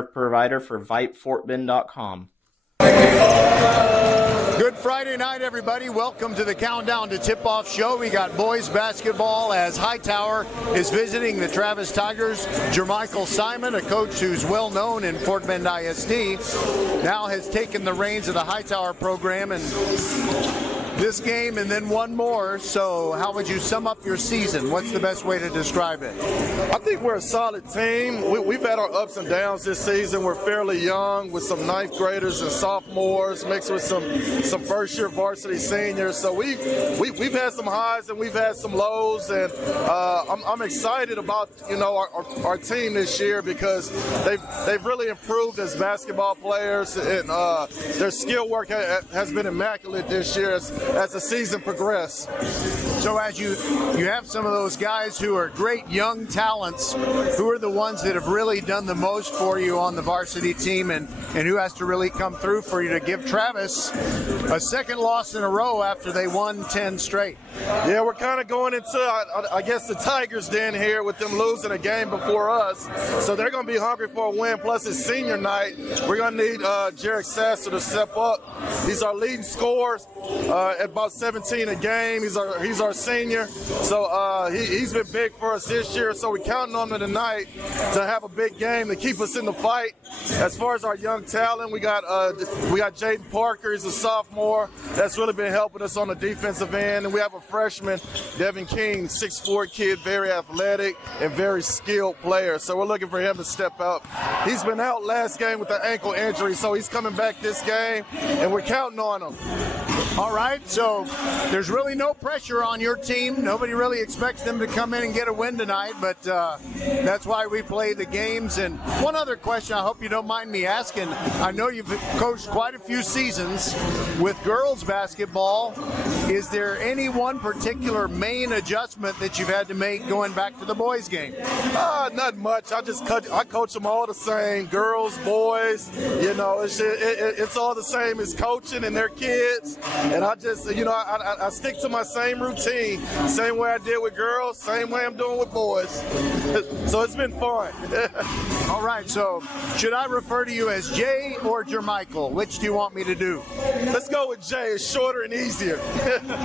provider for VypeFortBend.com. Good Friday night, everybody. Welcome to the Countdown to Tip-Off show. We got boys basketball as Hightower is visiting the Travis Tigers. Jermichael Simon, a coach who's well known in Fort Bend ISD, now has taken the reins of the Hightower program and this game and then one more. So how would you sum up your season? What's the best way to describe it? I think we're a solid team. We've had our ups and downs this season. We're fairly young with some ninth graders and sophomores mixed with some first-year varsity seniors. So we've had some highs and we've had some lows, and I'm excited about our team this year because they've really improved as basketball players, and their skill work has been immaculate this year as the season progressed. So as you have some of those guys who are great young talents, who are the ones that have really done the most for you on the varsity team, and who has to really come through for you to give Travis a second loss in a row after they won 10 straight? Yeah, we're kind of going into, I guess, the Tigers' den here with them losing a game before us. So they're going to be hungry for a win. Plus, it's senior night. We're going to need Jarek Sasser to step up. He's our leading scorer at about 17 a game. He's our senior. So he's been big for us this year. So we're counting on him tonight to have a big game to keep us in the fight. As far as our young talent, we got Jaden Parker. He's a sophomore. That's really been helping us on the defensive end. And we have a freshman, Devin King, 6'4" kid, very athletic and very skilled player. So we're looking for him to step up. He's been out last game with an ankle injury, so he's coming back this game, and we're counting on him. All right, so there's really no pressure on your team. Nobody really expects them to come in and get a win tonight, but that's why we play the games. And one other question, I hope you don't mind me asking. I know you've coached quite a few seasons with girls basketball. Is there any one particular main adjustment that you've had to make going back to the boys' game? Not much. I coach them all the same, girls, boys. It's all the same as coaching and their kids. And I just, I stick to my same routine, same way I did with girls, same way I'm doing with boys. So it's been fun. All right, so should I refer to you as Jay or Jermichael? Which do you want me to do? Let's go with Jay. It's shorter and easier.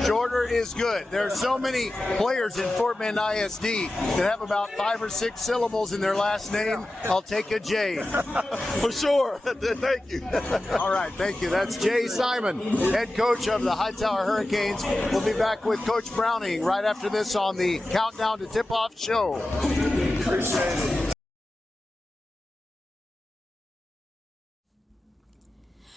Shorter is good. There are so many players in Fort Bend ISD that have about 5 or 6 syllables in their last name. I'll take a J. For sure. Thank you. All right, thank you. That's Jay Simon, head coach of the Hightower Hurricanes. We'll be back with Coach Browning right after this on the Countdown to Tip-Off show. Appreciate it.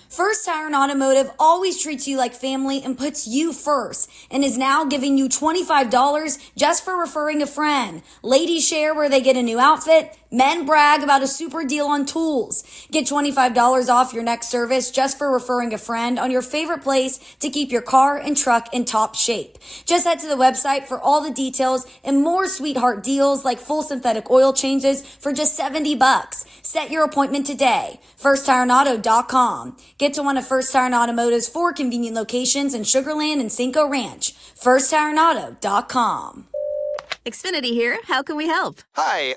First Tire and Automotive always treats you like family and puts you first, and is now giving you $25 just for referring a friend. Ladies share where they get a new outfit. Men brag about a super deal on tools. Get $25 off your next service just for referring a friend on your favorite place to keep your car and truck in top shape. Just head to the website for all the details and more sweetheart deals like full synthetic oil changes for just $70. Set your appointment today. FirstTireAndAuto.com. Get to one of First Tire and Automotive's 4 convenient locations in Sugar Land and Cinco Ranch. FirstTireAndAuto.com. Xfinity here. How can we help? Hi.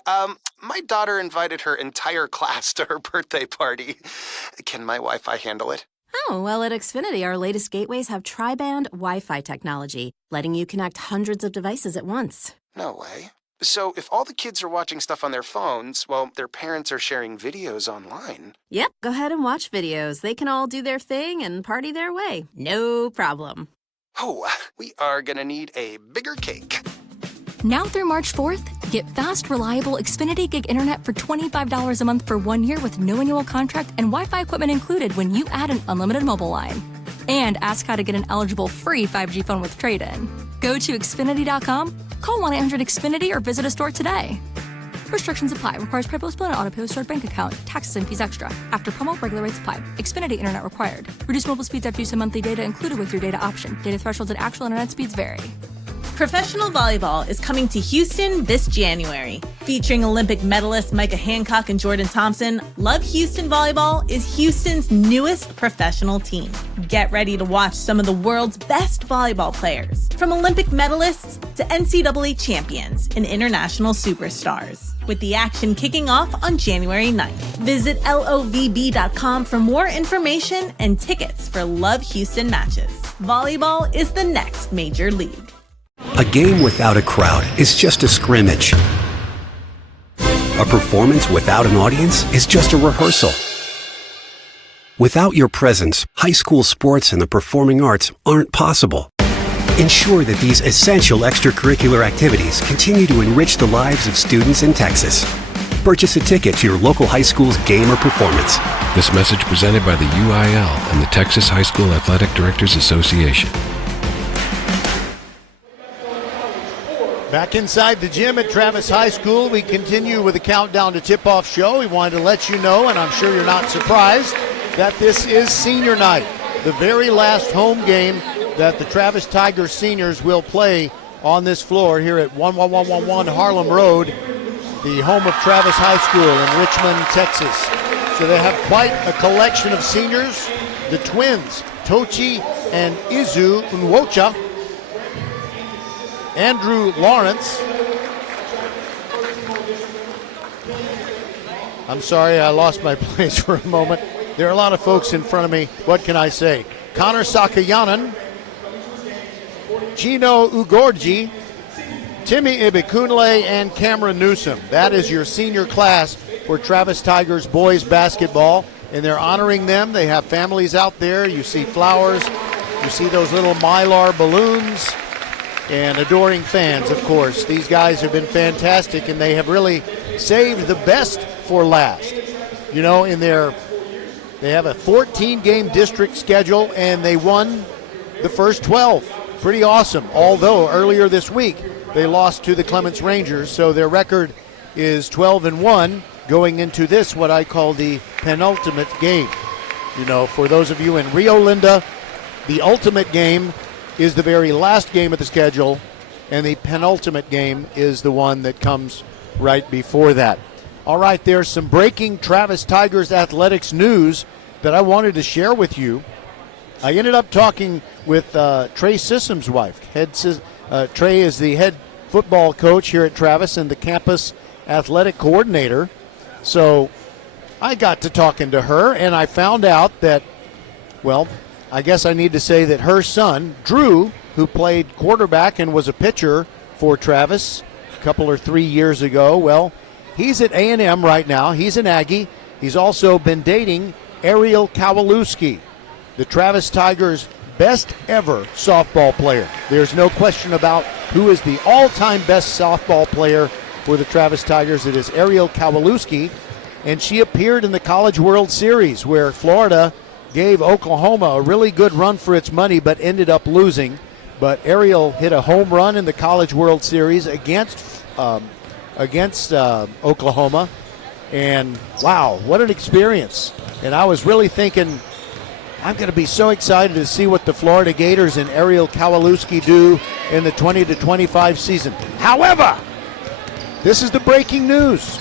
My daughter invited her entire class to her birthday party. Can my Wi-Fi handle it? Oh, well, at Xfinity, our latest gateways have tri-band Wi-Fi technology, letting you connect hundreds of devices at once. No way. So if all the kids are watching stuff on their phones, well, their parents are sharing videos online. Yep, go ahead and watch videos. They can all do their thing and party their way. No problem. Oh, we are gonna need a bigger cake. Now through March 4th, get fast, reliable Xfinity Gig Internet for $25 a month for 1 year with no annual contract and Wi-Fi equipment included when you add an unlimited mobile line. And ask how to get an eligible free 5G phone with trade-in. Go to Xfinity.com, call 1-800-XFINITY or visit a store today. Restrictions apply. Requires PayPal and auto-pay stored bank account. Taxes and fees extra. After promo, regular rates apply. Xfinity Internet required. Reduced mobile speeds after use of monthly data included with your data option. Data thresholds and actual internet speeds vary. Professional volleyball is coming to Houston this January. Featuring Olympic medalists Micah Hancock and Jordan Thompson, Love Houston Volleyball is Houston's newest professional team. Get ready to watch some of the world's best volleyball players, from Olympic medalists to NCAA champions and international superstars. with the action kicking off on January 9th. Visit lovb.com for more information and tickets for Love Houston matches. Volleyball is the next major league. A game without a crowd is just a scrimmage. A performance without an audience is just a rehearsal. Without your presence, high school sports and the performing arts aren't possible. Ensure that these essential extracurricular activities continue to enrich the lives of students in Texas. Purchase a ticket to your local high school's game or performance. This message presented by the UIL and the Texas High School Athletic Directors Association. Back inside the gym at Travis High School, we continue with the Countdown to Tip-Off show. We wanted to let you know, and I'm sure you're not surprised, that this is senior night, the very last home game that the Travis Tigers seniors will play on this floor here at 11111 Harlem Road, the home of Travis High School in Richmond, Texas. So they have quite a collection of seniors. The twins, Tochi and Izu Nwocha, Andrew Lawrence. I'm sorry, I lost my place for a moment. There are a lot of folks in front of me. What can I say? Connor Sakayanan, Gino Ugorji, Timmy Ibikunle, and Cameron Newsom. That is your senior class for Travis Tigers boys basketball, and they're honoring them. They have families out there. You see flowers. You see those little Mylar balloons, and adoring fans, of course. These guys have been fantastic, and they have really saved the best for last. You know, they have a 14-game district schedule, and they won the first 12. Pretty awesome. Although earlier this week they lost to the Clements Rangers, so their record is 12-1 going into this, what I call the penultimate game. You know, for those of you in Rio Linda, the ultimate game is the very last game of the schedule, and the penultimate game is the one that comes right before that. All right, there's some breaking Travis Tigers athletics news that I wanted to share with you. I ended up talking with Trey Sissom's wife. Trey is the head football coach here at Travis and the campus athletic coordinator. So I got to talking to her, and I found out that, well, I guess I need to say that her son, Drew, who played quarterback and was a pitcher for Travis a couple or 3 years ago, well, he's at A&M right now. He's an Aggie. He's also been dating Ariel Kowalewski, the Travis Tigers' best ever softball player. There's no question about who is the all-time best softball player for the Travis Tigers. It is Ariel Kowalewski, and she appeared in the College World Series where Florida gave Oklahoma a really good run for its money but ended up losing. But Ariel hit a home run in the College World Series against Oklahoma, and wow, what an experience. And I was really thinking, I'm going to be so excited to see what the Florida Gators and Ariel Kowalewski do in the 20-25 season. However, this is the breaking news.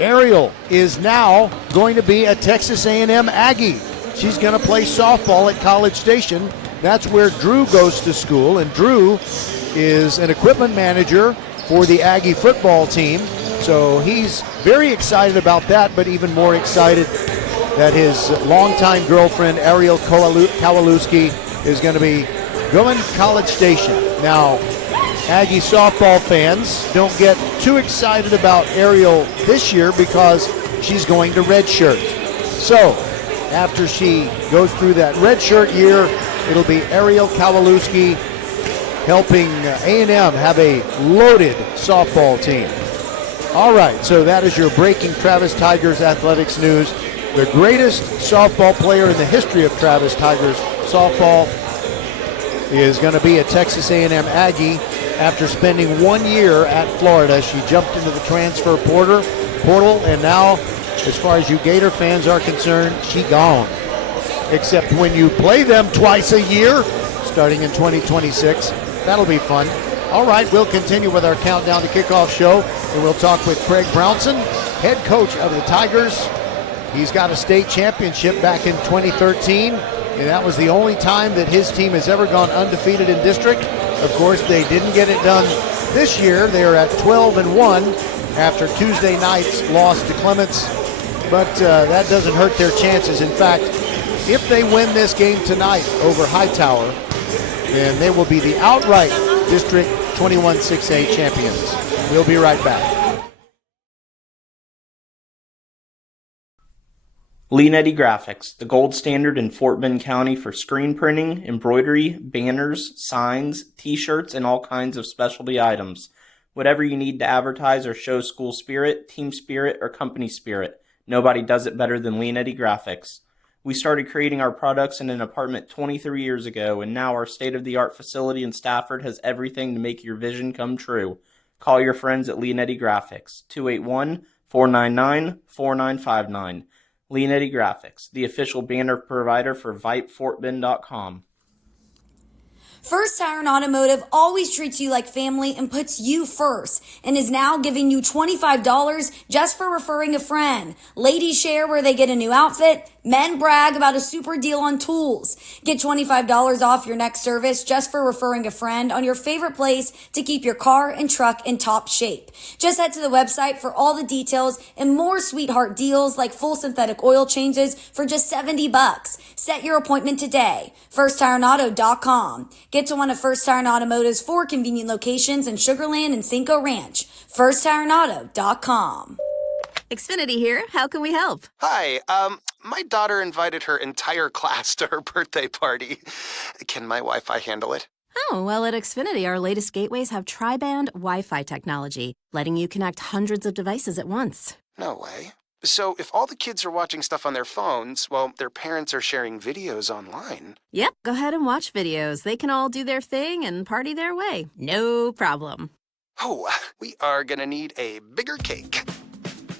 Ariel is now going to be a Texas A&M Aggie. She's going to play softball at College Station. That's where Drew goes to school, and Drew is an equipment manager for the Aggie football team. So he's very excited about that, but even more excited that his longtime girlfriend, Ariel Kowalewski, is going to be going to College Station. Now, Aggie softball fans, don't get too excited about Ariel this year because she's going to redshirt. So, after she goes through that redshirt year, it'll be Ariel Kowalewski helping A&M have a loaded softball team. All right, so that is your breaking Travis Tigers athletics news. The greatest softball player in the history of Travis Tigers softball is going to be a Texas A&M Aggie after spending 1 year at Florida. She jumped into the transfer portal, and now, as far as you Gator fans are concerned, she gone. Except when you play them twice a year, starting in 2026. That'll be fun. All right, we'll continue with our Countdown to Kickoff show, and we'll talk with Craig Brownson, head coach of the Tigers. He's got a state championship back in 2013, and that was the only time that his team has ever gone undefeated in district. Of course, they didn't get it done this year. They are at 12-1 after Tuesday night's loss to Clements, but that doesn't hurt their chances. In fact, if they win this game tonight over Hightower, then they will be the outright District 21-6A champions. We'll be right back. Leanetti Graphics, the gold standard in Fort Bend County for screen printing, embroidery, banners, signs, t-shirts, and all kinds of specialty items. Whatever you need to advertise or show school spirit, team spirit, or company spirit, nobody does it better than Leanetti Graphics. We started creating our products in an apartment 23 years ago, and now our state-of-the-art facility in Stafford has everything to make your vision come true. Call your friends at Leanetti Graphics, 281-499-4959. Leanetti Graphics, the official banner provider for VypeFortBend.com. First Tire Automotive always treats you like family and puts you first and is now giving you $25 just for referring a friend. Ladies share where they get a new outfit. Men brag about a super deal on tools. Get $25 off your next service just for referring a friend on your favorite place to keep your car and truck in top shape. Just head to the website for all the details and more sweetheart deals like full synthetic oil changes for just $70. Set your appointment today. FirstTireAuto.com. Get to one of First Tire Automotive's 4 convenient locations in Sugar Land and Cinco Ranch. FirstTireAuto.com. Xfinity here. How can we help? Hi, my daughter invited her entire class to her birthday party. Can my Wi-Fi handle it? Oh, well, at Xfinity, our latest gateways have tri-band Wi-Fi technology, letting you connect hundreds of devices at once. No way. So if all the kids are watching stuff on their phones, well, their parents are sharing videos online. Yep, go ahead and watch videos. They can all do their thing and party their way. No problem. Oh, we are gonna need a bigger cake.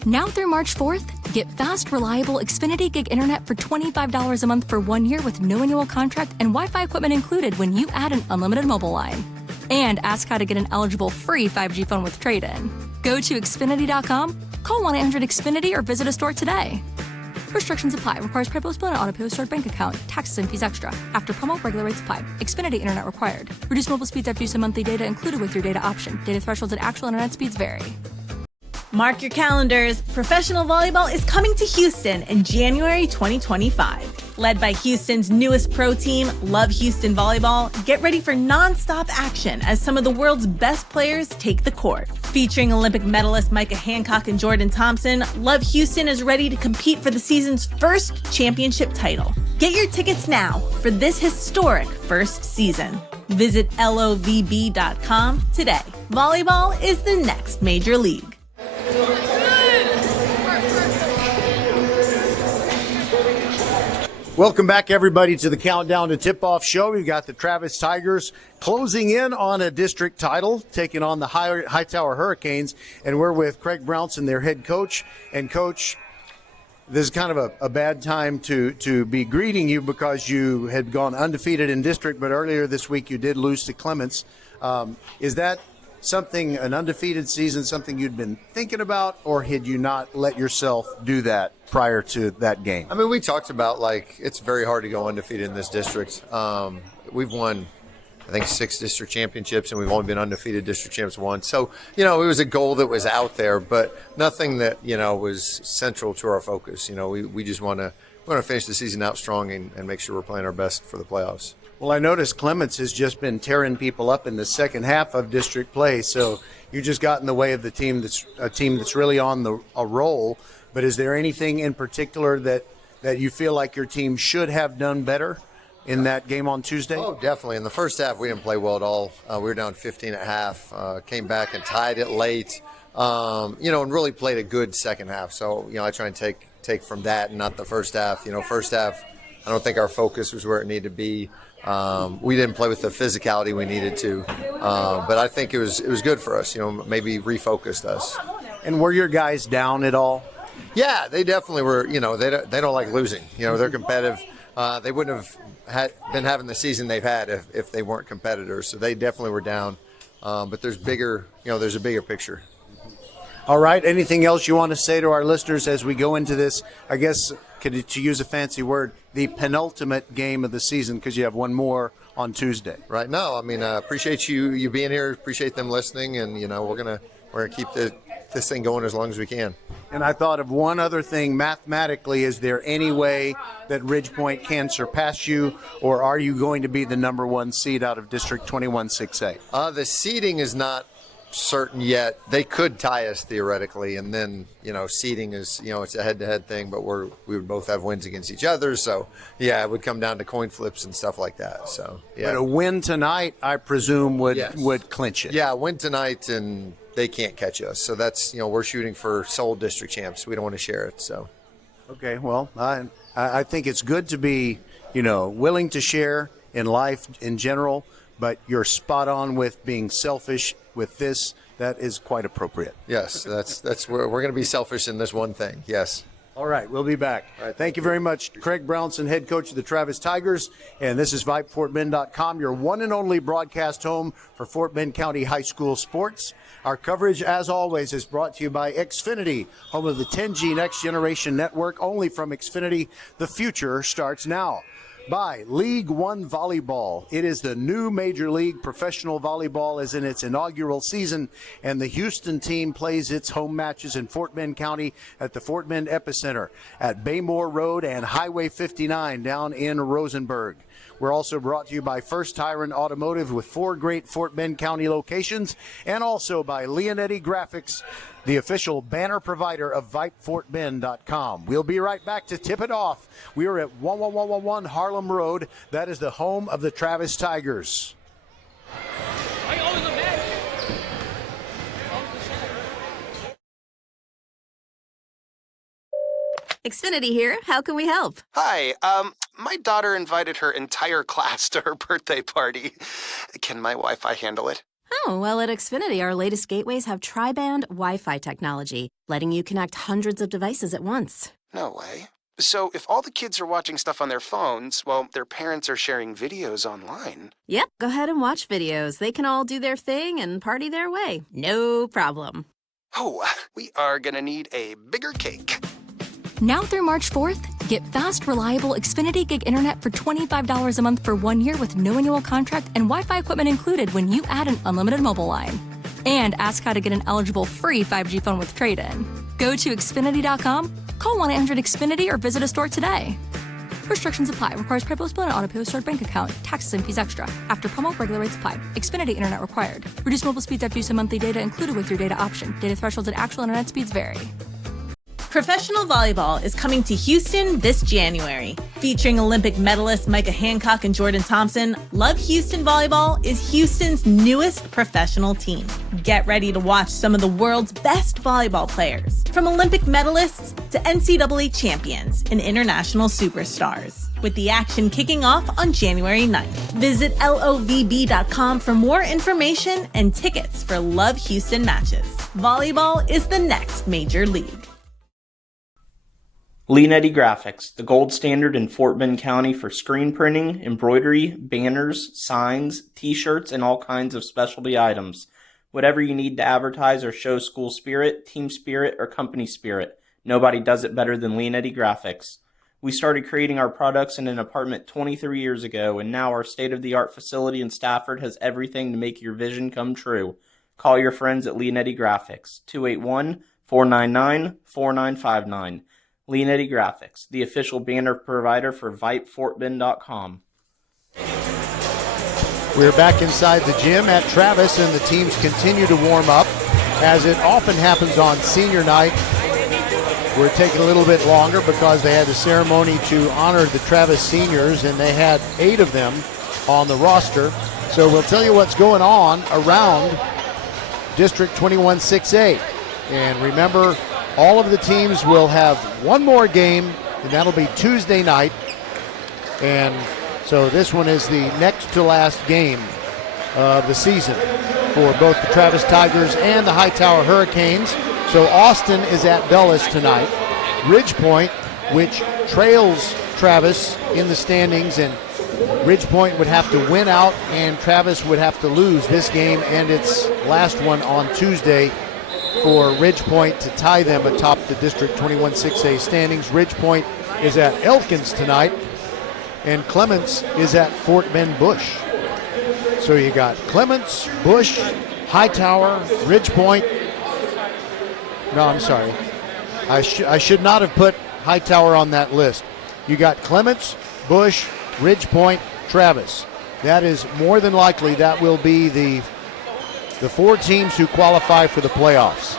Now through March 4th, get fast, reliable Xfinity Gig Internet for $25 a month for 1 year with no annual contract and Wi-Fi equipment included when you add an unlimited mobile line. And ask how to get an eligible free 5G phone with trade-in. Go to Xfinity.com, call 1-800-XFINITY or visit a store today. Restrictions apply. Requires pre-post bill and auto-pay stored bank account. Taxes and fees extra. After promo, regular rates apply. Xfinity Internet required. Reduced mobile speeds after use of monthly data included with your data option. Data thresholds and actual internet speeds vary. Mark your calendars. Professional volleyball is coming to Houston in January 2025. Led by Houston's newest pro team, Love Houston Volleyball, get ready for non-stop action as some of the world's best players take the court. Featuring Olympic medalists Micah Hancock and Jordan Thompson, Love Houston is ready to compete for the season's first championship title. Get your tickets now for this historic first season. Visit lovb.com today. Volleyball is the next major league. Welcome back, everybody, to the Countdown to Tip-Off show. We've got the Travis Tigers closing in on a district title, taking on the Hightower Hurricanes, and we're with Craig Brownson, their head coach. And, Coach, this is kind of a bad time to be greeting you because you had gone undefeated in district, but earlier this week you did lose to Clements. Is that an undefeated season, something you'd been thinking about, or had you not let yourself do that prior to that game? I mean, we talked about, it's very hard to go undefeated in this district. We've won, I think, 6 district championships, and we've only been undefeated district champs once. So, it was a goal that was out there, but nothing that, was central to our focus. We just want to finish the season out strong and make sure we're playing our best for the playoffs. Well, I noticed Clements has just been tearing people up in the second half of district play, so you just got in the way of the team that's really on a roll. But is there anything in particular that you feel like your team should have done better in that game on Tuesday? Oh, definitely. In the first half, we didn't play well at all. We were down 15 at half, came back and tied it late, and really played a good second half. So, I try and take from that and not the first half. First half, I don't think our focus was where it needed to be. We didn't play with the physicality we needed to, but I think it was good for us. Maybe refocused us. And were your guys down at all? Yeah, they definitely were. They don't like losing. They're competitive. They wouldn't have been having the season they've had if they weren't competitors. So they definitely were down. But there's there's a bigger picture. All right. Anything else you want to say to our listeners as we go into this, I guess, to use a fancy word, the penultimate game of the season, because you have one more on Tuesday? Right. No, I mean, appreciate you being here. Appreciate them listening, and we're gonna keep keep this thing going as long as we can. And I thought of one other thing. Mathematically, is there any way that Ridgepoint can surpass you, or are you going to be the number one seed out of District 21-6A? The seeding is not certain yet. They could tie us theoretically, and then seeding is it's a head-to-head thing, but we would both have wins against each other, so yeah, it would come down to coin flips and stuff like that. So yeah, but a win tonight, I presume, would clinch it. Yeah, win tonight and they can't catch us. So that's we're shooting for sole district champs. We don't want to share it. So okay, well, I think it's good to be willing to share in life in general, but you're spot on with being selfish with this. That is quite appropriate. Yes, that's where we're going to be selfish in this one thing. Yes. All right, we'll be back. All right, thank you very much, Craig Brownson, head coach of the Travis Tigers. And this is VypeFortBend.com, your one and only broadcast home for Fort Bend County High School sports. Our coverage, as always, is brought to you by Xfinity, home of the 10G Next Generation Network. Only from Xfinity, the future starts now. By League One Volleyball. It is the new Major League Professional Volleyball is in its inaugural season, and the Houston team plays its home matches in Fort Bend County at the Fort Bend Epicenter at Baymore Road and Highway 59 down in Rosenberg. We're also brought to you by First Tyrant Automotive with 4 great Fort Bend County locations, and also by Leonetti Graphics, the official banner provider of VypeFortBend.com. We'll be right back to tip it off. We are at 11111 Harlem Road. That is the home of the Travis Tigers. Xfinity here. How can we help? Hi, my daughter invited her entire class to her birthday party. Can my Wi-Fi handle it? Oh, well, at Xfinity, our latest gateways have tri-band Wi-Fi technology, letting you connect hundreds of devices at once. No way. So if all the kids are watching stuff on their phones, well, their parents are sharing videos online. Yep, go ahead and watch videos. They can all do their thing and party their way. No problem. Oh, we are gonna need a bigger cake. Now through March 4th, get fast, reliable Xfinity Gig Internet for $25 a month for 1 year with no annual contract and Wi-Fi equipment included when you add an unlimited mobile line. And ask how to get an eligible free 5G phone with trade-in. Go to Xfinity.com, call 1-800-XFINITY or visit a store today. Restrictions apply. Requires PayPal split and auto-pay with stored bank account. Taxes and fees extra. After promo, regular rates apply. Xfinity Internet required. Reduced mobile speeds after use of monthly data included with your data option. Data thresholds and actual internet speeds vary. Professional volleyball is coming to Houston this January. Featuring Olympic medalists Micah Hancock and Jordan Thompson, Love Houston Volleyball is Houston's newest professional team. Get ready to watch some of the world's best volleyball players, from Olympic medalists to NCAA champions and international superstars, with the action kicking off on January 9th. Visit lovb.com for more information and tickets for Love Houston matches. Volleyball is the next major league. Leonetti Graphics, the gold standard in Fort Bend County for screen printing, embroidery, banners, signs, t-shirts, and all kinds of specialty items. Whatever you need to advertise or show school spirit, team spirit, or company spirit, nobody does it better than Leonetti Graphics. We started creating our products in an apartment 23 years ago, and now our state-of-the-art facility in Stafford has everything to make your vision come true. Call your friends at Leonetti Graphics, 281-499-4959. Leonetti Graphics, the official banner provider for VypeFortBend.com. We're back inside the gym at Travis, and the teams continue to warm up. As it often happens on senior night, we're taking a little bit longer because they had the ceremony to honor the Travis seniors, and they had 8 of them on the roster. So we'll tell you what's going on around District 21-6A. And remember, all of the teams will have one more game, and that'll be Tuesday night. And so this one is the next to last game of the season for both the Travis Tigers and the Hightower Hurricanes. So Austin is at Dulles tonight. Ridgepoint, which trails Travis in the standings, and Ridgepoint would have to win out and Travis would have to lose this game and its last one on Tuesday for Ridgepoint to tie them atop the District 21-6A standings. Ridgepoint is at Elkins tonight, and Clements is at Fort Bend Bush. So you got Clements, Bush, Hightower, Ridgepoint, No, I'm sorry. I should not have put Hightower on that list. You got Clements, Bush, Ridgepoint, Travis. That is more than likely that will be the 4 teams who qualify for the playoffs.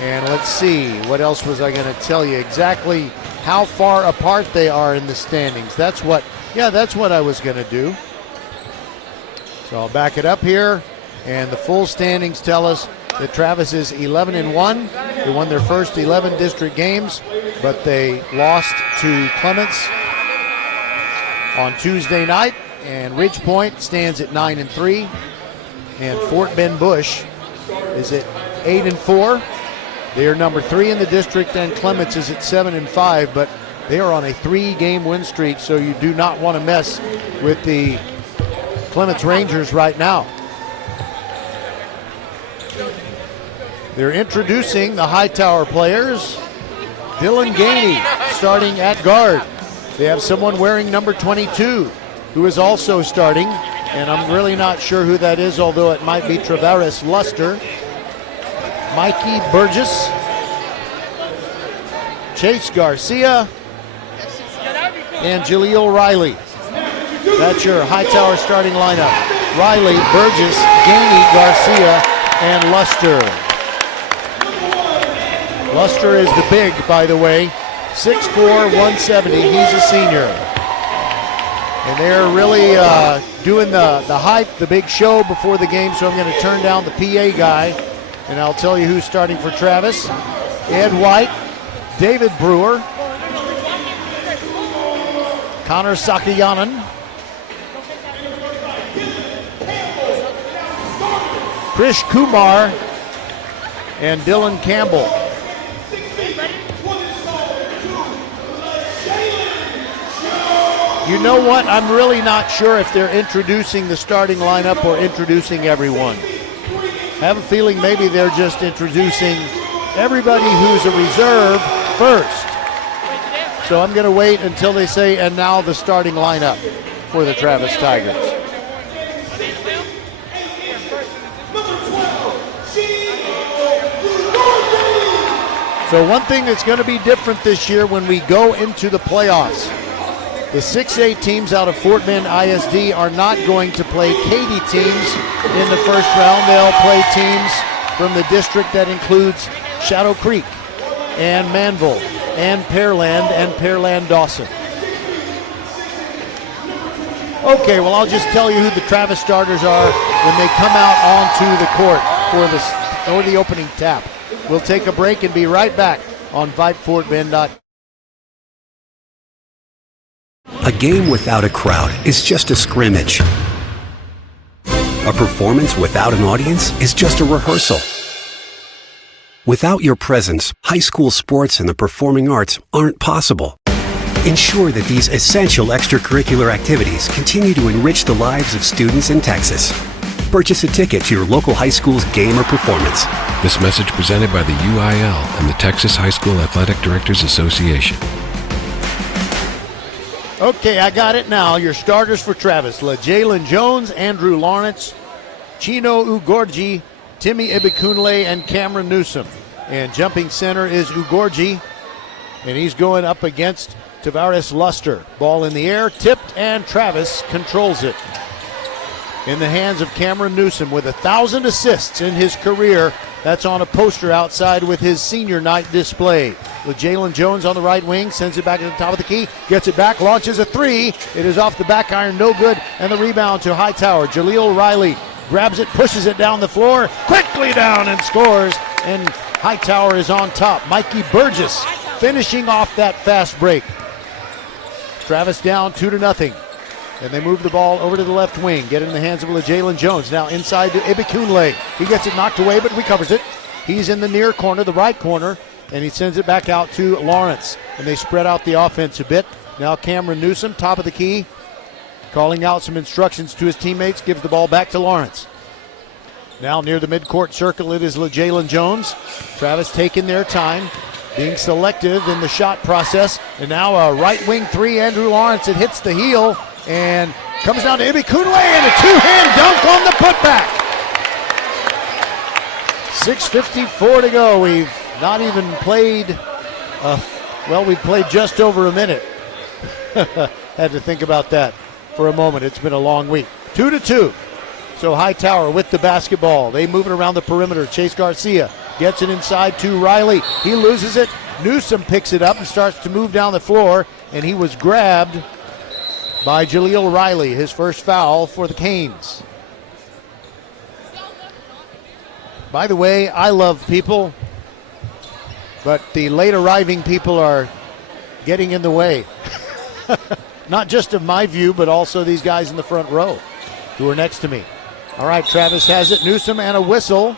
And let's see, what else was I going to tell you? Exactly how far apart they are in the standings. That's what I was going to do. So I'll back it up here. And the full standings tell us that Travis is 11-1. They won their first 11 district games, but they lost to Clements on Tuesday night. And Ridgepoint stands at 9-3. And Fort Bend Bush is at 8-4. They are number 3 in the district, and Clements is at 7-5, but they are on a 3-game win streak, so you do not want to mess with the Clements Rangers right now. They're introducing the Hightower players. Dylan Gainey starting at guard. They have someone wearing number 22 who is also starting, and I'm really not sure who that is, although it might be Travaris Luster. Mikey Burgess, Chase Garcia, and Jaleel Riley. That's your Hightower starting lineup. Riley, Burgess, Gainey, Garcia, and Luster. Luster is the big, by the way, 6'4", 170. He's a senior. And they're really doing the hype, the big show before the game, so I'm going to turn down the PA guy. And I'll tell you who's starting for Travis. Ed White, David Brewer, Connor Sakayanan, Krish Kumar, and Dylan Campbell. You know what? I'm really not sure if they're introducing the starting lineup or introducing everyone. I have a feeling maybe they're just introducing everybody who's a reserve first. So I'm going to wait until they say, and now the starting lineup for the Travis Tigers. So one thing that's going to be different this year when we go into the playoffs, the 6A teams out of Fort Bend ISD are not going to play Katy teams in the first round. They'll play teams from the district that includes Shadow Creek and Manville and Pearland Dawson. Okay, well, I'll just tell you who the Travis starters are when they come out onto the court for the opening tap. We'll take a break and be right back on VypeFortBend.com. A game without a crowd is just a scrimmage. A performance without an audience is just a rehearsal. Without your presence, high school sports and the performing arts aren't possible. Ensure that these essential extracurricular activities continue to enrich the lives of students in Texas. Purchase a ticket to your local high school's game or performance. This message presented by the UIL and the Texas High School Athletic Directors Association. Okay, I got it now. Your starters for Travis: LaJalen Jones, Andrew Lawrence, Chino Ugorji, Timmy Ibikunle, and Cameron Newsom. And jumping center is Ugorji, and he's going up against Tavares Luster. Ball in the air, tipped, and Travis controls it. In the hands of Cameron Newsom with 1,000 assists in his career. That's on a poster outside with his senior night display. Jalen Jones on the right wing, sends it back to the top of the key, gets it back, launches a three. It is off the back iron, no good, and the rebound to Hightower. Jaleel Riley grabs it, pushes it down the floor, quickly down and scores, and Hightower is on top. Mikey Burgess finishing off that fast break. Travis down 2-0. And they move the ball over to the left wing, get it in the hands of LaJalen Jones. Now inside to Ibikunle. He gets it knocked away, but recovers it. He's in the near corner, the right corner, and he sends it back out to Lawrence. And they spread out the offense a bit. Now Cameron Newsom, top of the key, calling out some instructions to his teammates, gives the ball back to Lawrence. Now near the midcourt circle, it is LaJalen Jones. Travis taking their time, being selective in the shot process. And now a right wing three, Andrew Lawrence. It hits the heel and comes down to Ibikunle, and a two-hand dunk on the putback. 6:54 to go. We've not even played, we played just over a minute. Had to think about that for a moment. It's been a long week. 2-2. So Hightower with the basketball. They move it around the perimeter. Chase Garcia gets it inside to Riley. He loses it. Newsom picks it up and starts to move down the floor, and he was grabbed by Jaleel Riley, his first foul for the Canes. By the way, I love people, but the late arriving people are getting in the way. Not just of my view, but also these guys in the front row who are next to me. All right, Travis has it. Newsom and a whistle.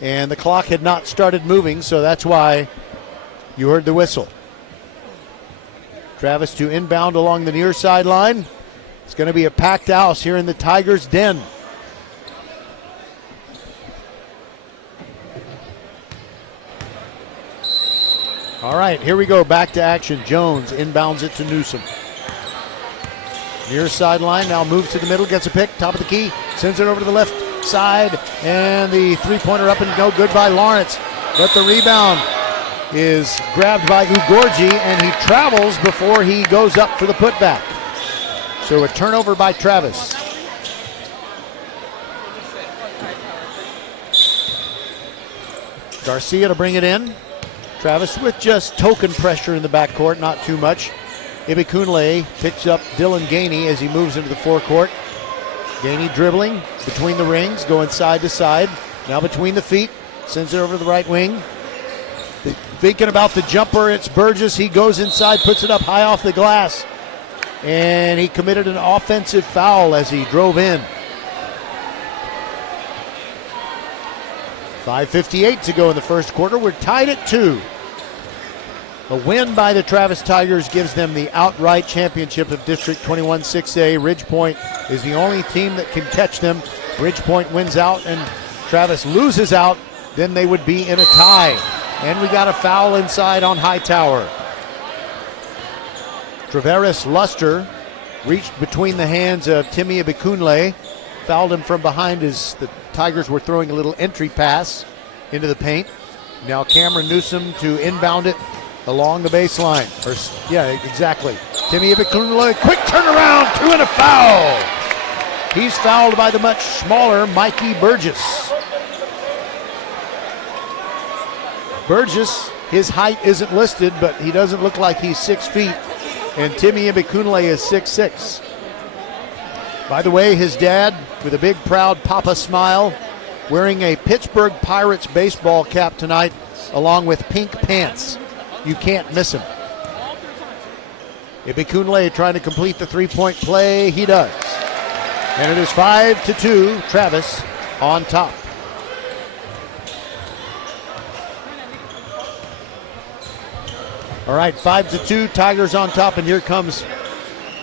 And the clock had not started moving, so that's why you heard the whistle. Travis to inbound along the near sideline. It's going to be a packed house here in the Tigers' den. All right, here we go. Back to action. Jones inbounds it to Newsom. Near sideline, now moves to the middle, gets a pick, top of the key, sends it over to the left side, and the three-pointer up and no good by Lawrence. But the rebound is grabbed by Ugorji, and he travels before he goes up for the putback. So a turnover by Travis. Garcia to bring it in. Travis with just token pressure in the backcourt, not too much. Ibikunle picks up Dylan Gainey as he moves into the forecourt. Gainey dribbling between the rings, going side to side. Now between the feet, sends it over to the right wing. Thinking about the jumper, it's Burgess. He goes inside, puts it up high off the glass. And he committed an offensive foul as he drove in. 5:58 to go in the first quarter. We're tied at 2. A win by the Travis Tigers gives them the outright championship of District 21 6A. Ridgepoint is the only team that can catch them. Ridgepoint wins out and Travis loses out. Then they would be in a tie. And we got a foul inside on Hightower. Traveris Luster reached between the hands of Timmy Ibikunle. Fouled him from behind as the Tigers were throwing a little entry pass into the paint. Now Cameron Newsom to inbound it along the baseline. Exactly. Timmy Ibikunle, quick turnaround, 2 and a foul. He's fouled by the much smaller Mikey Burgess. Burgess, his height isn't listed, but he doesn't look like he's 6 feet. And Timmy Ibikunle is 6'6". By the way, his dad, with a big proud Papa smile, wearing a Pittsburgh Pirates baseball cap tonight, along with pink pants. You can't miss him. Ibikunle trying to complete the three-point play. He does. And it is 5-2, Travis on top. All right, 5-2, Tigers on top, and here comes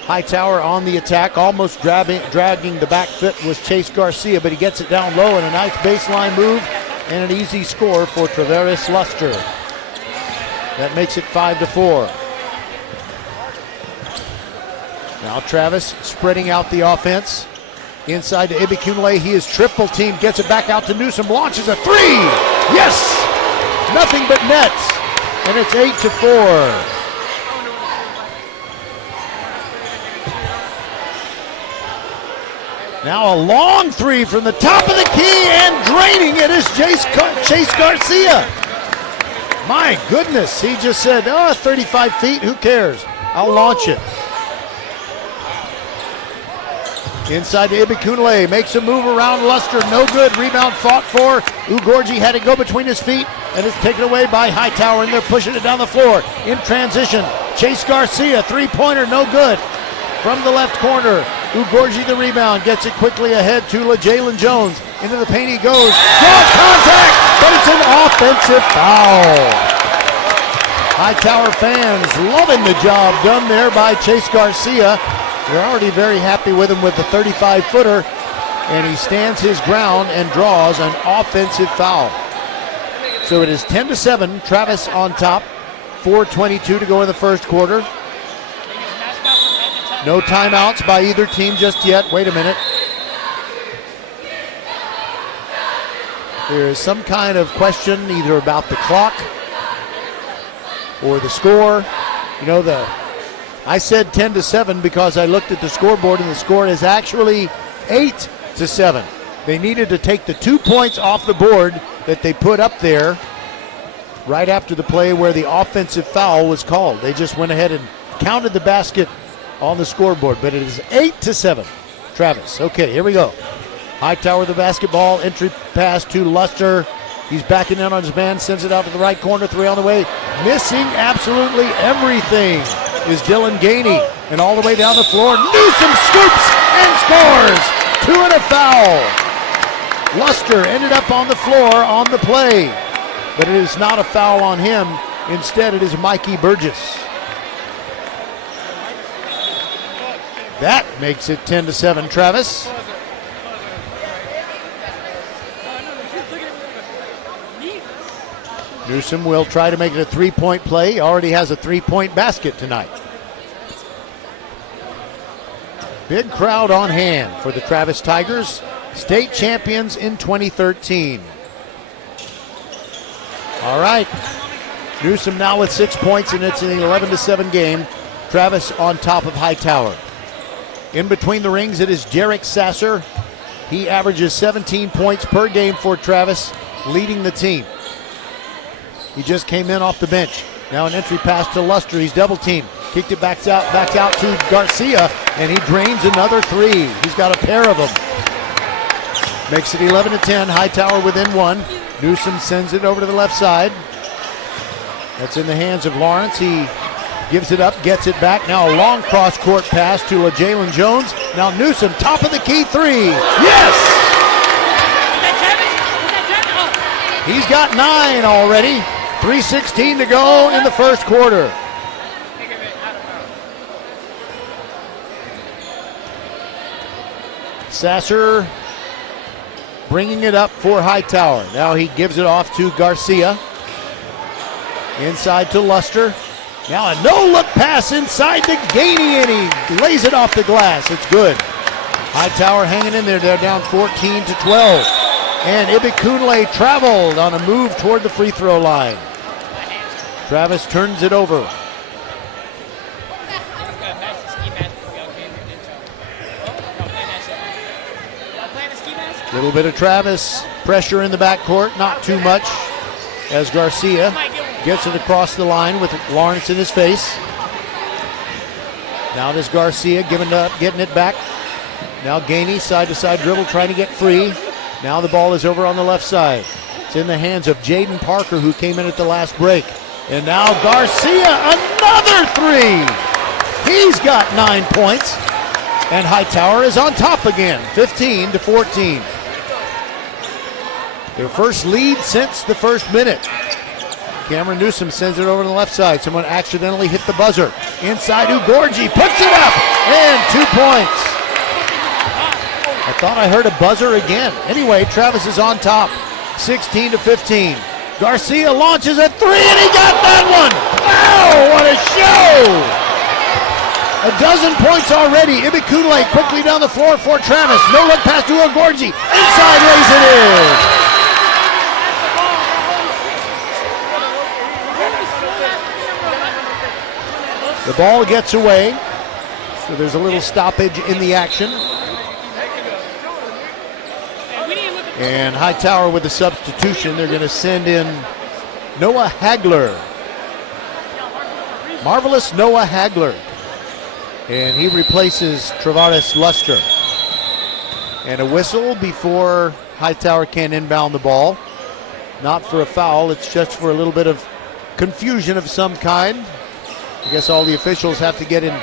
Hightower on the attack. Almost dragging the back foot was Chase Garcia, but he gets it down low, and a nice baseline move and an easy score for Traveris Luster. That makes it 5-4. Now Travis spreading out the offense. Inside to Ibikunle. He is triple teamed. Gets it back out to Newsom. Launches a three. Yes! Nothing but nets. And it's 8-4. Now a long three from the top of the key, and draining it is Chase Garcia. My goodness, he just said, 35 feet, who cares? I'll launch it. Inside to Ibikunle, makes a move around Luster, no good. Rebound fought for. Ugorji had to go between his feet, and it's taken away by Hightower, and they're pushing it down the floor. In transition, Chase Garcia, three-pointer, no good. From the left corner, Ugorji the rebound, gets it quickly ahead to Jalen Jones. Into the paint he goes, draws contact, but it's an offensive foul. Hightower fans loving the job done there by Chase Garcia. They're already very happy with him with the 35-footer, and he stands his ground and draws an offensive foul. So it is 10-7, Travis on top, 4:22 to go in the first quarter. No timeouts by either team just yet. Wait a minute. there is some kind of question either about the clock or the score. You know, I said 10-7 because I looked at the scoreboard, and the score is actually 8-7. They needed to take the 2 points off the board that they put up there right after the play where the offensive foul was called. They just went ahead and counted the basket on the scoreboard, but it is 8-7. Travis. Okay, here we go. Hightower the basketball, entry pass to Luster. He's backing in on his man, sends it out to the right corner, 3 on the way. Missing absolutely everything is Dylan Gainey. And all the way down the floor, Newsom scoops and scores. 2 and a foul. Luster ended up on the floor on the play, but it is not a foul on him. Instead, it is Mikey Burgess. That makes it 10-7, Travis. Newsom will try to make it a 3-point play. He already has a 3-point basket tonight. Big crowd on hand for the Travis Tigers, state champions in 2013. All right. Newsom now with 6 points, and it's an 11-7 game. Travis on top of Hightower. In between the rings, it is Derek Sasser. He averages 17 points per game for Travis, leading the team. He just came in off the bench. Now an entry pass to Luster. He's double teamed. Kicked it back out to Garcia, and he drains another 3. He's got a pair of them. Makes it 11-10. Hightower within 1. Newsom sends it over to the left side. That's in the hands of Lawrence. He gives it up, gets it back. Now a long cross-court pass to Jalen Jones. Now Newsom, top of the key 3. Yes! He's got 9 already. 3:16 to go in the first quarter. Sasser bringing it up for Hightower. Now he gives it off to Garcia. Inside to Luster. Now a no-look pass inside to Gainey, and he lays it off the glass. It's good. Hightower hanging in there. They're down 14-12. And Ibikunle traveled on a move toward the free throw line. Travis turns it over. Little bit of Travis pressure in the backcourt, not too much, as Garcia gets it across the line with Lawrence in his face. Now it is Garcia getting it back. Now Gainey, side-to-side dribble, trying to get free. Now the ball is over on the left side. It's in the hands of Jaden Parker, who came in at the last break. And now Garcia, another 3. He's got 9 points. And Hightower is on top again, 15-14. Their first lead since the first minute. Cameron Newsom sends it over to the left side. Someone accidentally hit the buzzer. Inside Ugorji, puts it up, and 2 points. I thought I heard a buzzer again. Anyway, Travis is on top, 16-15. Garcia launches a 3, and he got that one. Wow, what a show! 12 points already. Ibikunle quickly down the floor for Travis. No look pass to Ugorji. Inside, lays it in. The ball gets away, so there's a little stoppage in the action. And Hightower with the substitution. They're going to send in Noah Hagler. Marvelous Noah Hagler. And he replaces Travaris Luster. And a whistle before Hightower can inbound the ball. Not for a foul, it's just for a little bit of confusion of some kind. I guess all the officials have to get in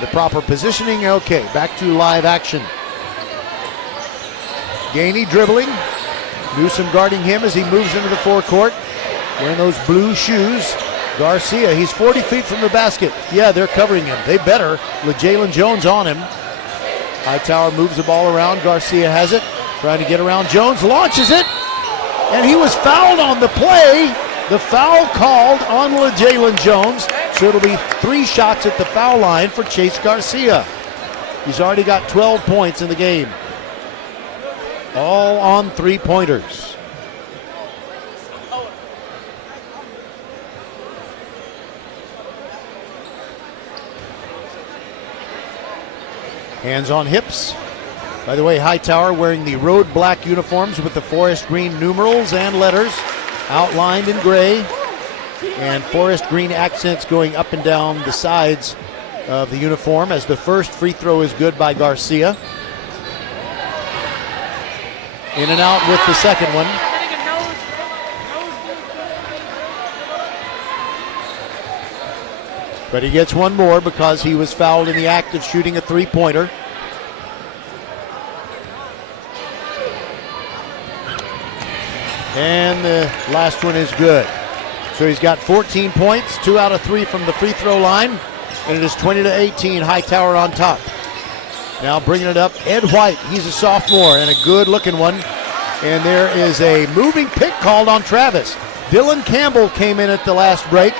the proper positioning. Okay, back to live action. Gainey dribbling. Newsom guarding him as he moves into the forecourt. Wearing those blue shoes. Garcia, he's 40 feet from the basket. Yeah, they're covering him. They better with Jalen Jones on him. Hightower moves the ball around. Garcia has it. Trying to get around Jones. Launches it. And he was fouled on the play. The foul called on Jalen Jones. So it'll be 3 shots at the foul line for Chase Garcia. He's already got 12 points in the game. All on 3-pointers. Hands on hips. By the way, Hightower wearing the road black uniforms with the forest green numerals and letters outlined in gray, and forest green accents going up and down the sides of the uniform as the first free throw is good by Garcia. In and out with the second one. But he gets one more because he was fouled in the act of shooting a three-pointer. And the last one is good. So he's got 14 points, 2 out of 3 from the free throw line, and it is 20-18, Hightower on top. Now bringing it up, Ed White. He's a sophomore and a good-looking one. And there is a moving pick called on Travis. Dylan Campbell came in at the last break.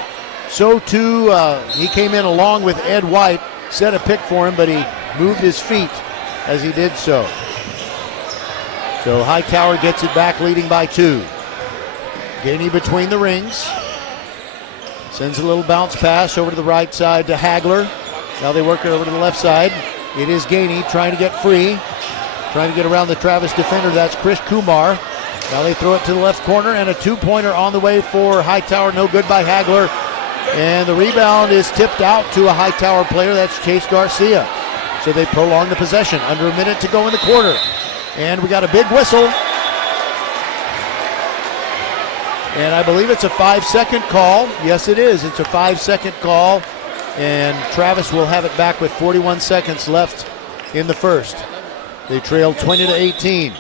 So too, he came in along with Ed White, set a pick for him, but he moved his feet as he did so. So Hightower gets it back, leading by 2. Gainey between the rings. Sends a little bounce pass over to the right side to Hagler. Now they work it over to the left side. It is Gainey trying to get free. Trying to get around the Travis defender. That's Chris Kumar. Now they throw it to the left corner, and a two-pointer on the way for Hightower. No good by Hagler. And the rebound is tipped out to a Hightower player. That's Chase Garcia. So they prolong the possession. Under a minute to go in the quarter. And we got a big whistle. And I believe it's a 5-second call. Yes, it is. It's a 5-second call. And Travis will have it back with 41 seconds left in the first. They trail 20-18.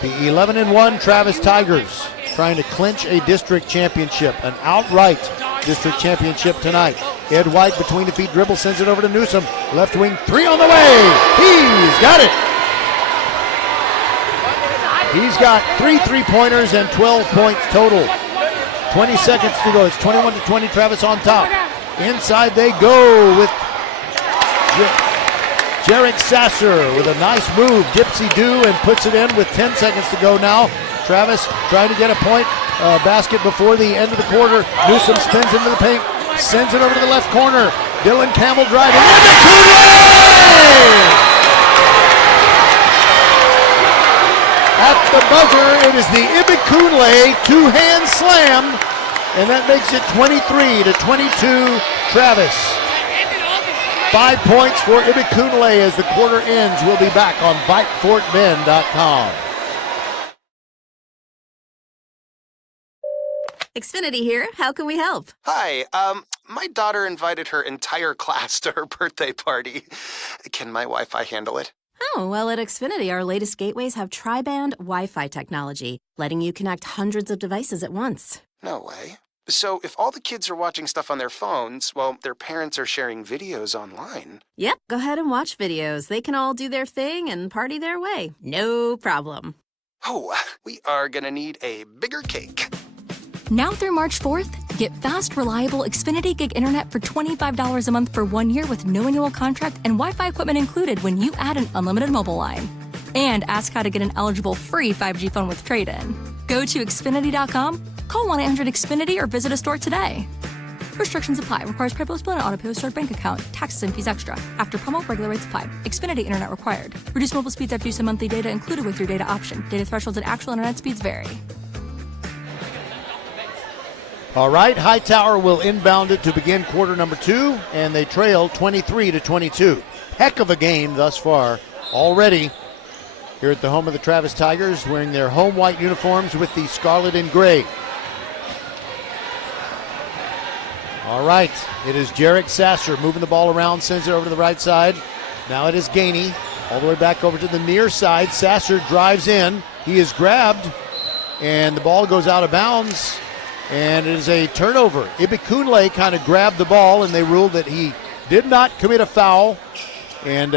The 11-1 Travis Tigers trying to clinch a district championship, an outright district championship tonight. Ed White between the feet dribble, sends it over to Newsom. Left wing three on the way. He's got it. He's got 3 3-pointers and 12 points total. 20 seconds to go. It's 21-20. Travis on top. Inside they go with Jarek Sasser with a nice move. Dipsy-do and puts it in with 10 seconds to go now. Travis trying to get a point basket before the end of the quarter. Newsom spins into the paint. Sends it over to the left corner. Dylan Campbell driving. At the buzzer, it is the Ibikunle two-hand slam, and that makes it 23-22 Travis. 5 points for Ibikunle as the quarter ends. We'll be back on VypeFortBend.com. Xfinity here. How can we help? Hi, my daughter invited her entire class to her birthday party. Can my Wi-Fi handle it? Oh, well, at Xfinity, our latest gateways have tri-band Wi-Fi technology, letting you connect hundreds of devices at once. No way. So if all the kids are watching stuff on their phones, well, their parents are sharing videos online. Yep, go ahead and watch videos. They can all do their thing and party their way. No problem. Oh, we are gonna need a bigger cake. Now through March 4th, get fast, reliable Xfinity Gig Internet for $25 a month for 1 year with no annual contract and Wi-Fi equipment included when you add an unlimited mobile line. And ask how to get an eligible free 5G phone with trade-in. Go to Xfinity.com, call 1-800-XFINITY or visit a store today. Restrictions apply. Requires PayPal split on auto-pay stored bank account. Taxes and fees extra. After promo, regular rates apply. Xfinity Internet required. Reduced mobile speeds after use of monthly data included with your data option. Data thresholds and actual internet speeds vary. All right, Hightower will inbound it to begin quarter number 2, and they trail 23-22. Heck of a game thus far already here at the home of the Travis Tigers, wearing their home white uniforms with the scarlet and gray. All right, it is Jarek Sasser moving the ball around, sends it over to the right side. Now it is Gainey, all the way back over to the near side. Sasser drives in. He is grabbed, and the ball goes out of bounds. And it is a turnover. Ibikunle kind of grabbed the ball, and they ruled that he did not commit a foul. And,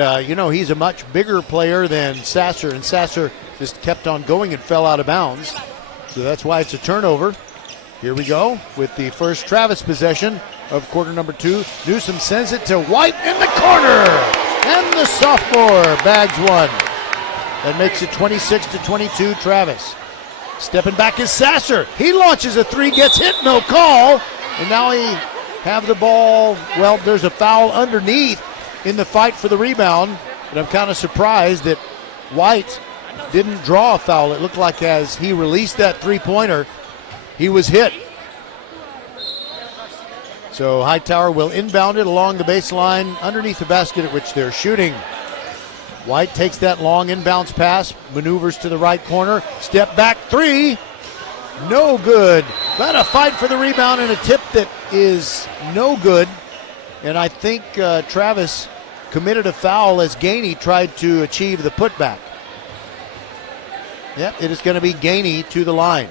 he's a much bigger player than Sasser, and Sasser just kept on going and fell out of bounds. So that's why it's a turnover. Here we go with the first Travis possession of quarter number 2. Newsom sends it to White in the corner, and the sophomore bags one. That makes it 26-22 Travis. Stepping back is Sasser. He launches a 3, gets hit, no call. And now he have the ball. Well, there's a foul underneath in the fight for the rebound, but I'm kind of surprised that White didn't draw a foul. It looked like as he released that three-pointer, he was hit. So Hightower will inbound it along the baseline underneath the basket at which they're shooting. White takes that long inbounds pass, maneuvers to the right corner, step back three, no good. But a fight for the rebound and a tip that is no good. And I think Travis committed a foul as Gainey tried to achieve the putback. Yep, it is going to be Gainey to the line.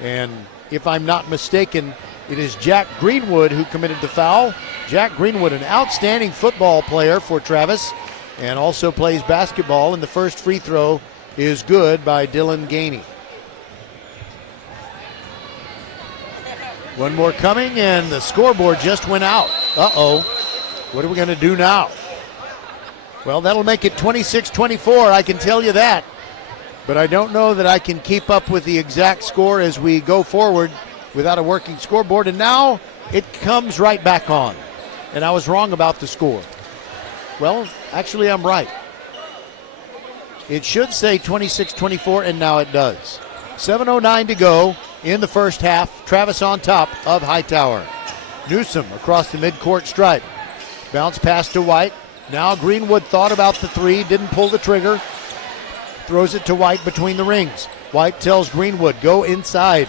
And if I'm not mistaken, it is Jack Greenwood who committed the foul. Jack Greenwood, an outstanding football player for Travis, and also plays basketball. And the first free throw is good by Dylan Gainey. One more coming, and the scoreboard just went out. Uh-oh. What are we going to do now? Well, that'll make it 26-24, I can tell you that. But I don't know that I can keep up with the exact score as we go forward without a working scoreboard. And now it comes right back on. And I was wrong about the score. Well, actually, I'm right. It should say 26-24, and now it does. 7:09 to go in the first half. Travis on top of Hightower. Newsom across the midcourt stripe. Bounce pass to White. Now Greenwood thought about the three, didn't pull the trigger. Throws it to White between the rings. White tells Greenwood, go inside.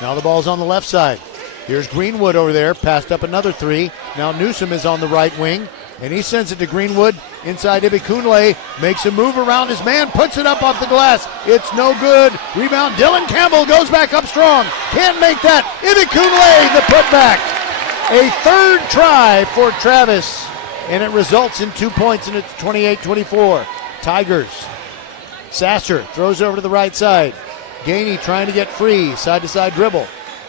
Now the ball's on the left side. Here's Greenwood over there, passed up another three. Now Newsom is on the right wing, and he sends it to Greenwood. Inside Ibikunle, makes a move around his man, puts it up off the glass. It's no good. Rebound, Dylan Campbell goes back up strong. Can't make that. Ibikunle, the putback. A third try for Travis, and it results in 2 points, and it's 28-24. Tigers. Sasser throws over to the right side. Gainey trying to get free, side-to-side dribble.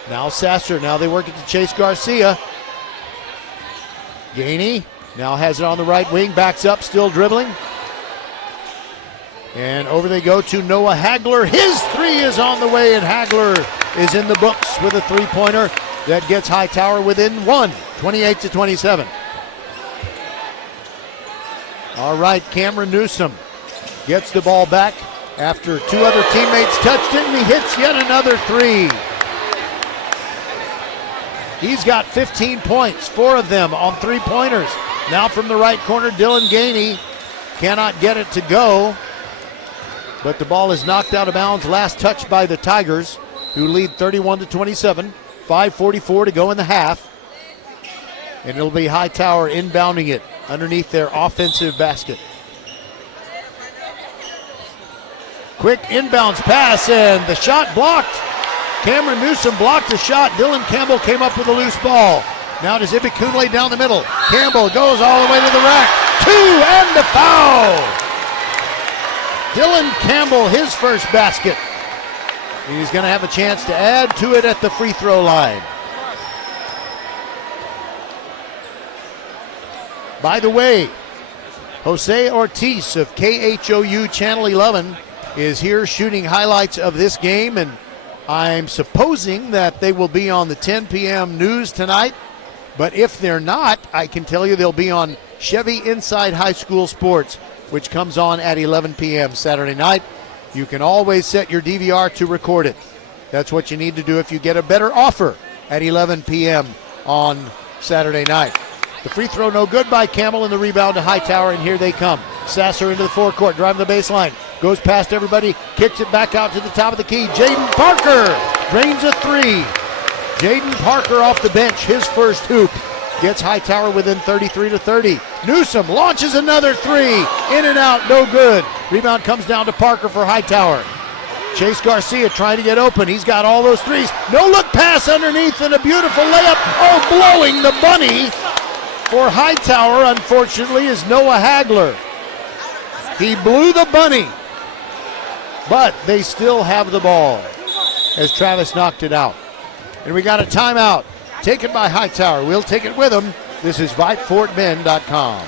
Now Sasser, now they work it to Chase Garcia. Gainey now has it on the right wing, backs up, still dribbling. And over they go to Noah Hagler. His three is on the way, and Hagler is in the books with a three-pointer that gets Hightower within one, 28-27. All right, Cameron Newsom gets the ball back after two other teammates touched it, and he hits yet another three. He's got 15 points, 4 of them on three-pointers. Now from the right corner, Dylan Gainey cannot get it to go, but the ball is knocked out of bounds. Last touch by the Tigers, who lead 31-27. 5:44 to go in the half, and it'll be Hightower inbounding it underneath their offensive basket. Quick inbounds pass, and the shot blocked. Cameron Newsom blocked the shot. Dylan Campbell came up with a loose ball. Now does Ibikunle down the middle. Campbell goes all the way to the rack. 2 and the foul. Dylan Campbell, his first basket. He's going to have a chance to add to it at the free throw line. By the way, Jose Ortiz of KHOU Channel 11 is here shooting highlights of this game, and I'm supposing that they will be on the 10 p.m. news tonight. But if they're not, I can tell you they'll be on Chevy Inside High School Sports, which comes on at 11 p.m. Saturday night. You can always set your DVR to record it. That's what you need to do if you get a better offer at 11 p.m. on Saturday night. The free throw no good by Campbell, and the rebound to Hightower, and here they come. Sasser into the forecourt, driving the baseline. Goes past everybody, kicks it back out to the top of the key. Jaden Parker drains a three. Jaden Parker off the bench, his first hoop. Gets Hightower within 33-30. Newsom launches another three. In and out, no good. Rebound comes down to Parker for Hightower. Chase Garcia trying to get open. He's got all those threes. No look pass underneath and a beautiful layup. Oh, blowing the bunny for Hightower, unfortunately, is Noah Hagler. He blew the bunny, but they still have the ball as Travis knocked it out. And we got a timeout taken by Hightower. We'll take it with him. This is VypeFortBend.com.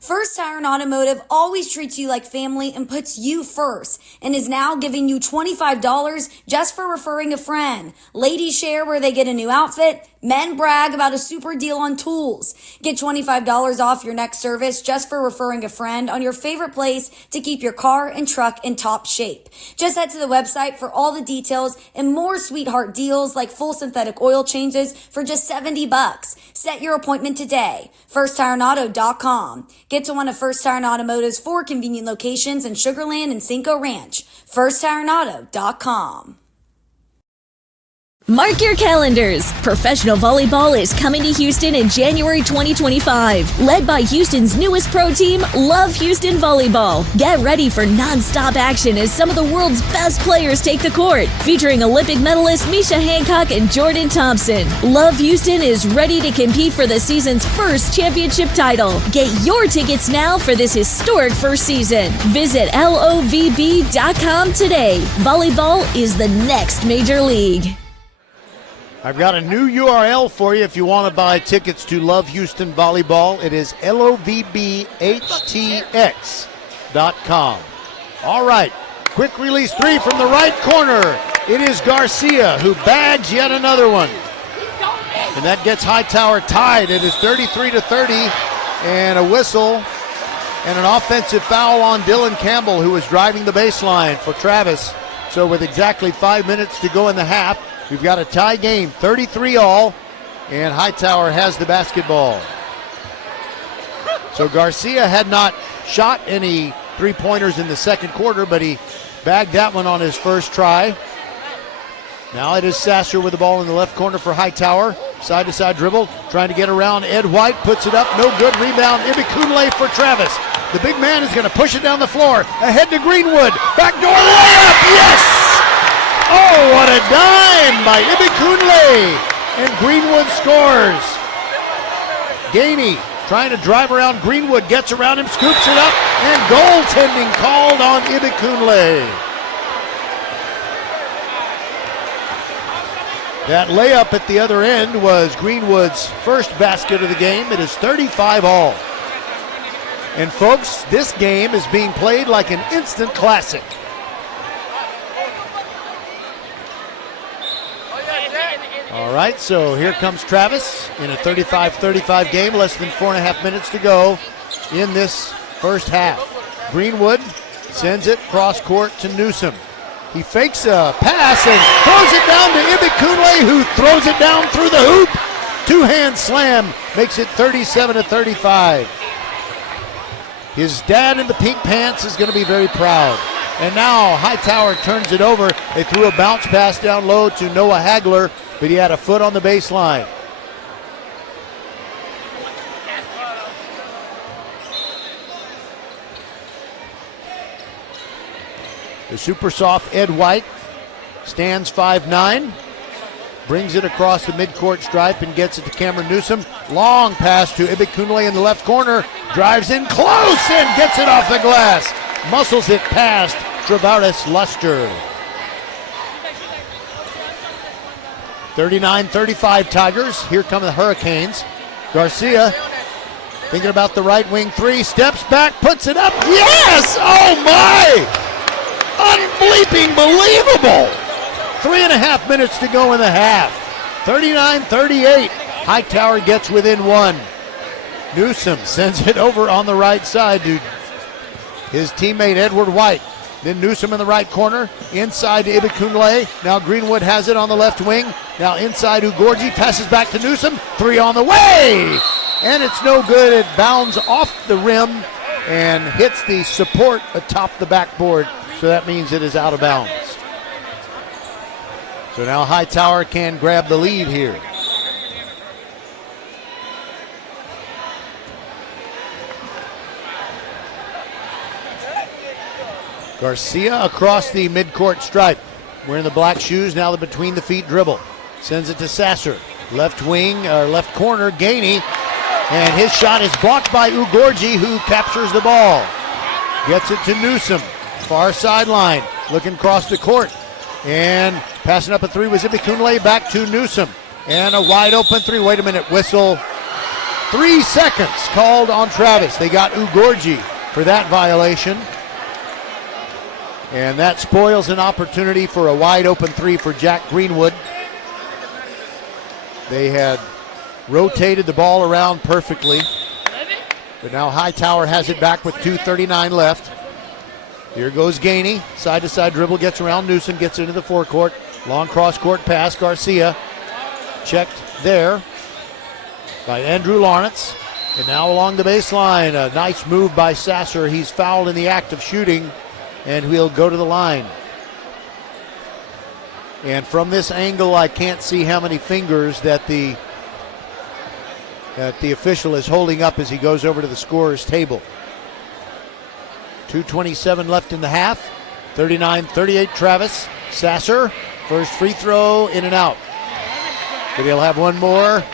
First Tire and Automotive always treats you like family and puts you first and is now giving you $25 just for referring a friend. Ladies share where they get a new outfit. Men brag about a super deal on tools. Get $25 off your next service just for referring a friend on your favorite place to keep your car and truck in top shape. Just head to the website for all the details and more sweetheart deals like full synthetic oil changes for just $70. Set your appointment today. FirstTireAndAuto.com. Get to one of First Tire and Automotive's 4 convenient locations in Sugar Land and Cinco Ranch. FirstTireAndAuto.com. Mark your calendars. Professional volleyball is coming to Houston in January 2025. Led by Houston's newest pro team, Love Houston Volleyball. Get ready for non-stop action as some of the world's best players take the court. Featuring Olympic medalist Misha Hancock and Jordan Thompson. Love Houston is ready to compete for the season's first championship title. Get your tickets now for this historic first season. Visit lovb.com today. Volleyball is the next major league. I've got a new URL for you if you want to buy tickets to Love Houston Volleyball. It is lovbhtx.com. All right, quick release 3 from the right corner. It is Garcia who bags yet another one. And that gets Hightower tied. It is 33-30, and a whistle and an offensive foul on Dylan Campbell, who was driving the baseline for Travis. So with exactly 5 minutes to go in the half, we've got a tie game, 33-all, and Hightower has the basketball. So Garcia had not shot any three-pointers in the second quarter, but he bagged that one on his first try. Now it is Sasser with the ball in the left corner for Hightower. Side-to-side dribble, trying to get around Ed White, puts it up, no good. Rebound, Ibikunle for Travis. The big man is going to push it down the floor. Ahead to Greenwood, backdoor layup, yes! Oh, what a dime by Ibikunle! And Greenwood scores. Gainey trying to drive around Greenwood, gets around him, scoops it up, and goaltending called on Ibikunle. That layup at the other end was Greenwood's first basket of the game. It is 35-all. And folks, this game is being played like an instant classic. All right, so here comes Travis in a 35-35 game, less than 4.5 minutes to go in this first half. Greenwood sends it cross court to Newsom. He fakes a pass and throws it down to Ibikunle, who throws it down through the hoop. Two-hand slam makes it 37-35. His dad in the pink pants is going to be very proud. And now Hightower turns it over. They threw a bounce pass down low to Noah Hagler, but he had a foot on the baseline. The super soft Ed White stands 5'9", brings it across the midcourt stripe and gets it to Cameron Newsom. Long pass to Ibikunle in the left corner, drives in close and gets it off the glass. Muscles it past Travaris Luster. 39-35 Tigers. Here come the Hurricanes. Garcia thinking about the right wing three, steps back, puts it up. Yes! Oh my! Unbleeping believable! 3.5 minutes to go in the half. 39-38. Hightower gets within one. Newsom sends it over on the right side to his teammate Edward White. Then Newsom in the right corner, inside to Ibikunle. Now Greenwood has it on the left wing. Now inside Ugorji, passes back to Newsom. Three on the way! And it's no good. It bounds off the rim and hits the support atop the backboard. So that means it is out of bounds. So now Hightower can grab the lead here. Garcia across the midcourt stripe. Wearing the black shoes, now the between the feet dribble. Sends it to Sasser. Left wing, or left corner, Gainey. And his shot is blocked by Ugorji, who captures the ball. Gets it to Newsom. Far sideline, looking across the court. And passing up a three was Ibikunle, back to Newsom. And a wide open three. Wait a minute, whistle. 3 seconds called on Travis. They got Ugorji for that violation. And that spoils an opportunity for a wide open 3 for Jack Greenwood. They had rotated the ball around perfectly. But now Hightower has it back with 2:39 left. Here goes Gainey. Side-to-side dribble, gets around Newsom, gets into the forecourt. Long cross-court pass, Garcia. Checked there by Andrew Lawrence. And now along the baseline, a nice move by Sasser. He's fouled in the act of shooting, and he'll go to the line. And from this angle, I can't see how many fingers that the official is holding up as he goes over to the scorer's table. 2:27 left in the half. 39-38 Travis. Sasser, first free throw, in and out. But he'll have one more,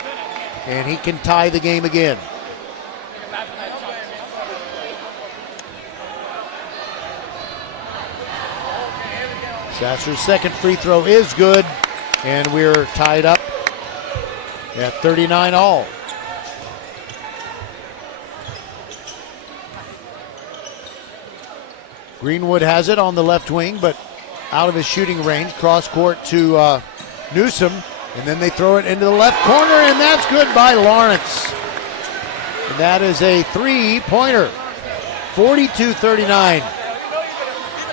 and he can tie the game again. Sasser's second free throw is good, and we're tied up at 39 all. Greenwood has it on the left wing, but out of his shooting range. Cross court to Newsom, and then they throw it into the left corner, and that's good by Lawrence. And that is a three-pointer, 42-39.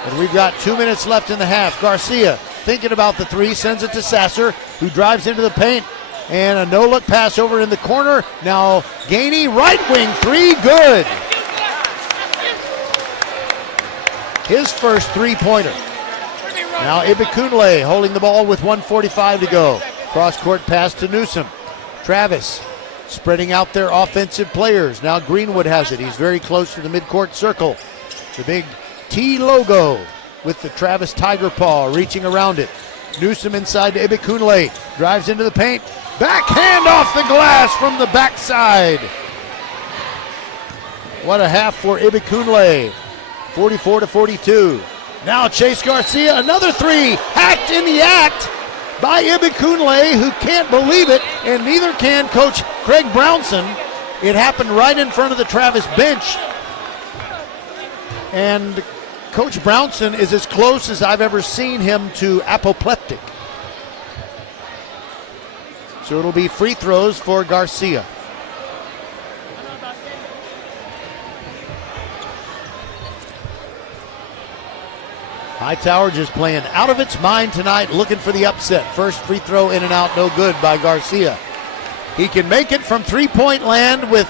And we've got 2 minutes left in the half. Garcia thinking about the three, sends it to Sasser, who drives into the paint. And a no-look pass over in the corner. Now Gainey, right wing three, good. His first three-pointer. Now Ibikunle holding the ball with 1:45 to go. Cross-court pass to Newsom. Travis spreading out their offensive players. Now Greenwood has it. He's very close to the midcourt circle. The big T logo with the Travis Tiger paw reaching around it. Newsom inside to Ibikunle. Drives into the paint. Backhand off the glass from the backside. What a half for Ibikunle. 44-42. Now Chase Garcia, another three. Hacked in the act by Ibikunle, who can't believe it, and neither can Coach Craig Brownson. It happened right in front of the Travis bench. And Coach Brownson is as close as I've ever seen him to apoplectic. So it'll be free throws for Garcia. Hightower just playing out of its mind tonight, looking for the upset. First free throw in and out, no good by Garcia. He can make it from three-point land with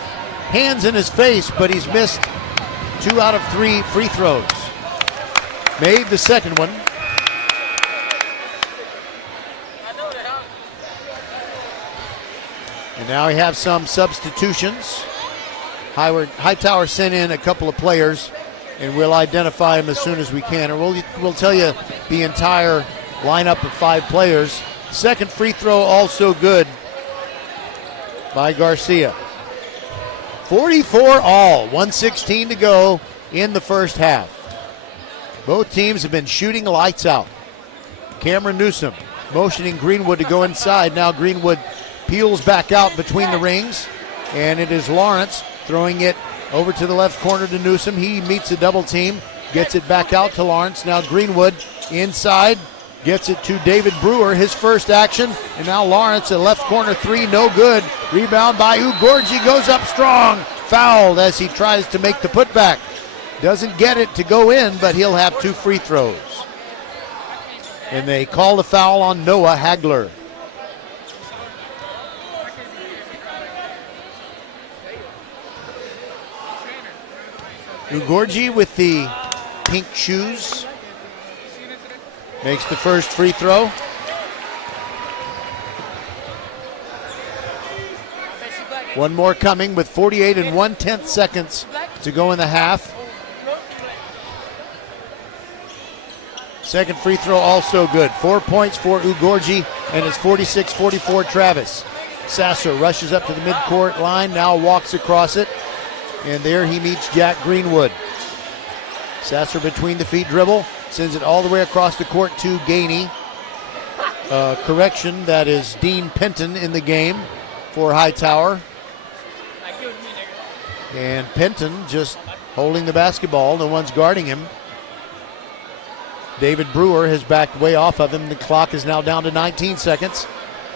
hands in his face, but he's missed 2 out of 3 free throws. Made the second one. And now we have some substitutions. Hightower sent in a couple of players, and we'll identify them as soon as we can. Or we'll tell you the entire lineup of 5 players. Second free throw also good by Garcia. 44 all, 1:16 to go in the first half. Both teams have been shooting lights out. Cameron Newsom motioning Greenwood to go inside. Now Greenwood peels back out between the rings, and it is Lawrence throwing it over to the left corner to Newsom. He meets a double team, gets it back out to Lawrence. Now Greenwood inside, gets it to David Brewer, his first action. And now Lawrence, a left corner three, no good. Rebound by Ugorji, goes up strong. Fouled as he tries to make the putback. Doesn't get it to go in, but he'll have 2 free throws. And they call the foul on Noah Hagler. Ugorji with the pink shoes makes the first free throw. One more coming with 48 1/10 seconds to go in the half. Second free throw also good. 4 points for Ugorji, and it's 46-44 Travis. Sasser rushes up to the midcourt line, now walks across it, and there he meets Jack Greenwood. Sasser between the feet dribble, sends it all the way across the court to Gainey. Correction, that is Dean Penton in the game for Hightower. And Penton just holding the basketball. No one's guarding him. David Brewer has backed way off of him. The clock is now down to 19 seconds.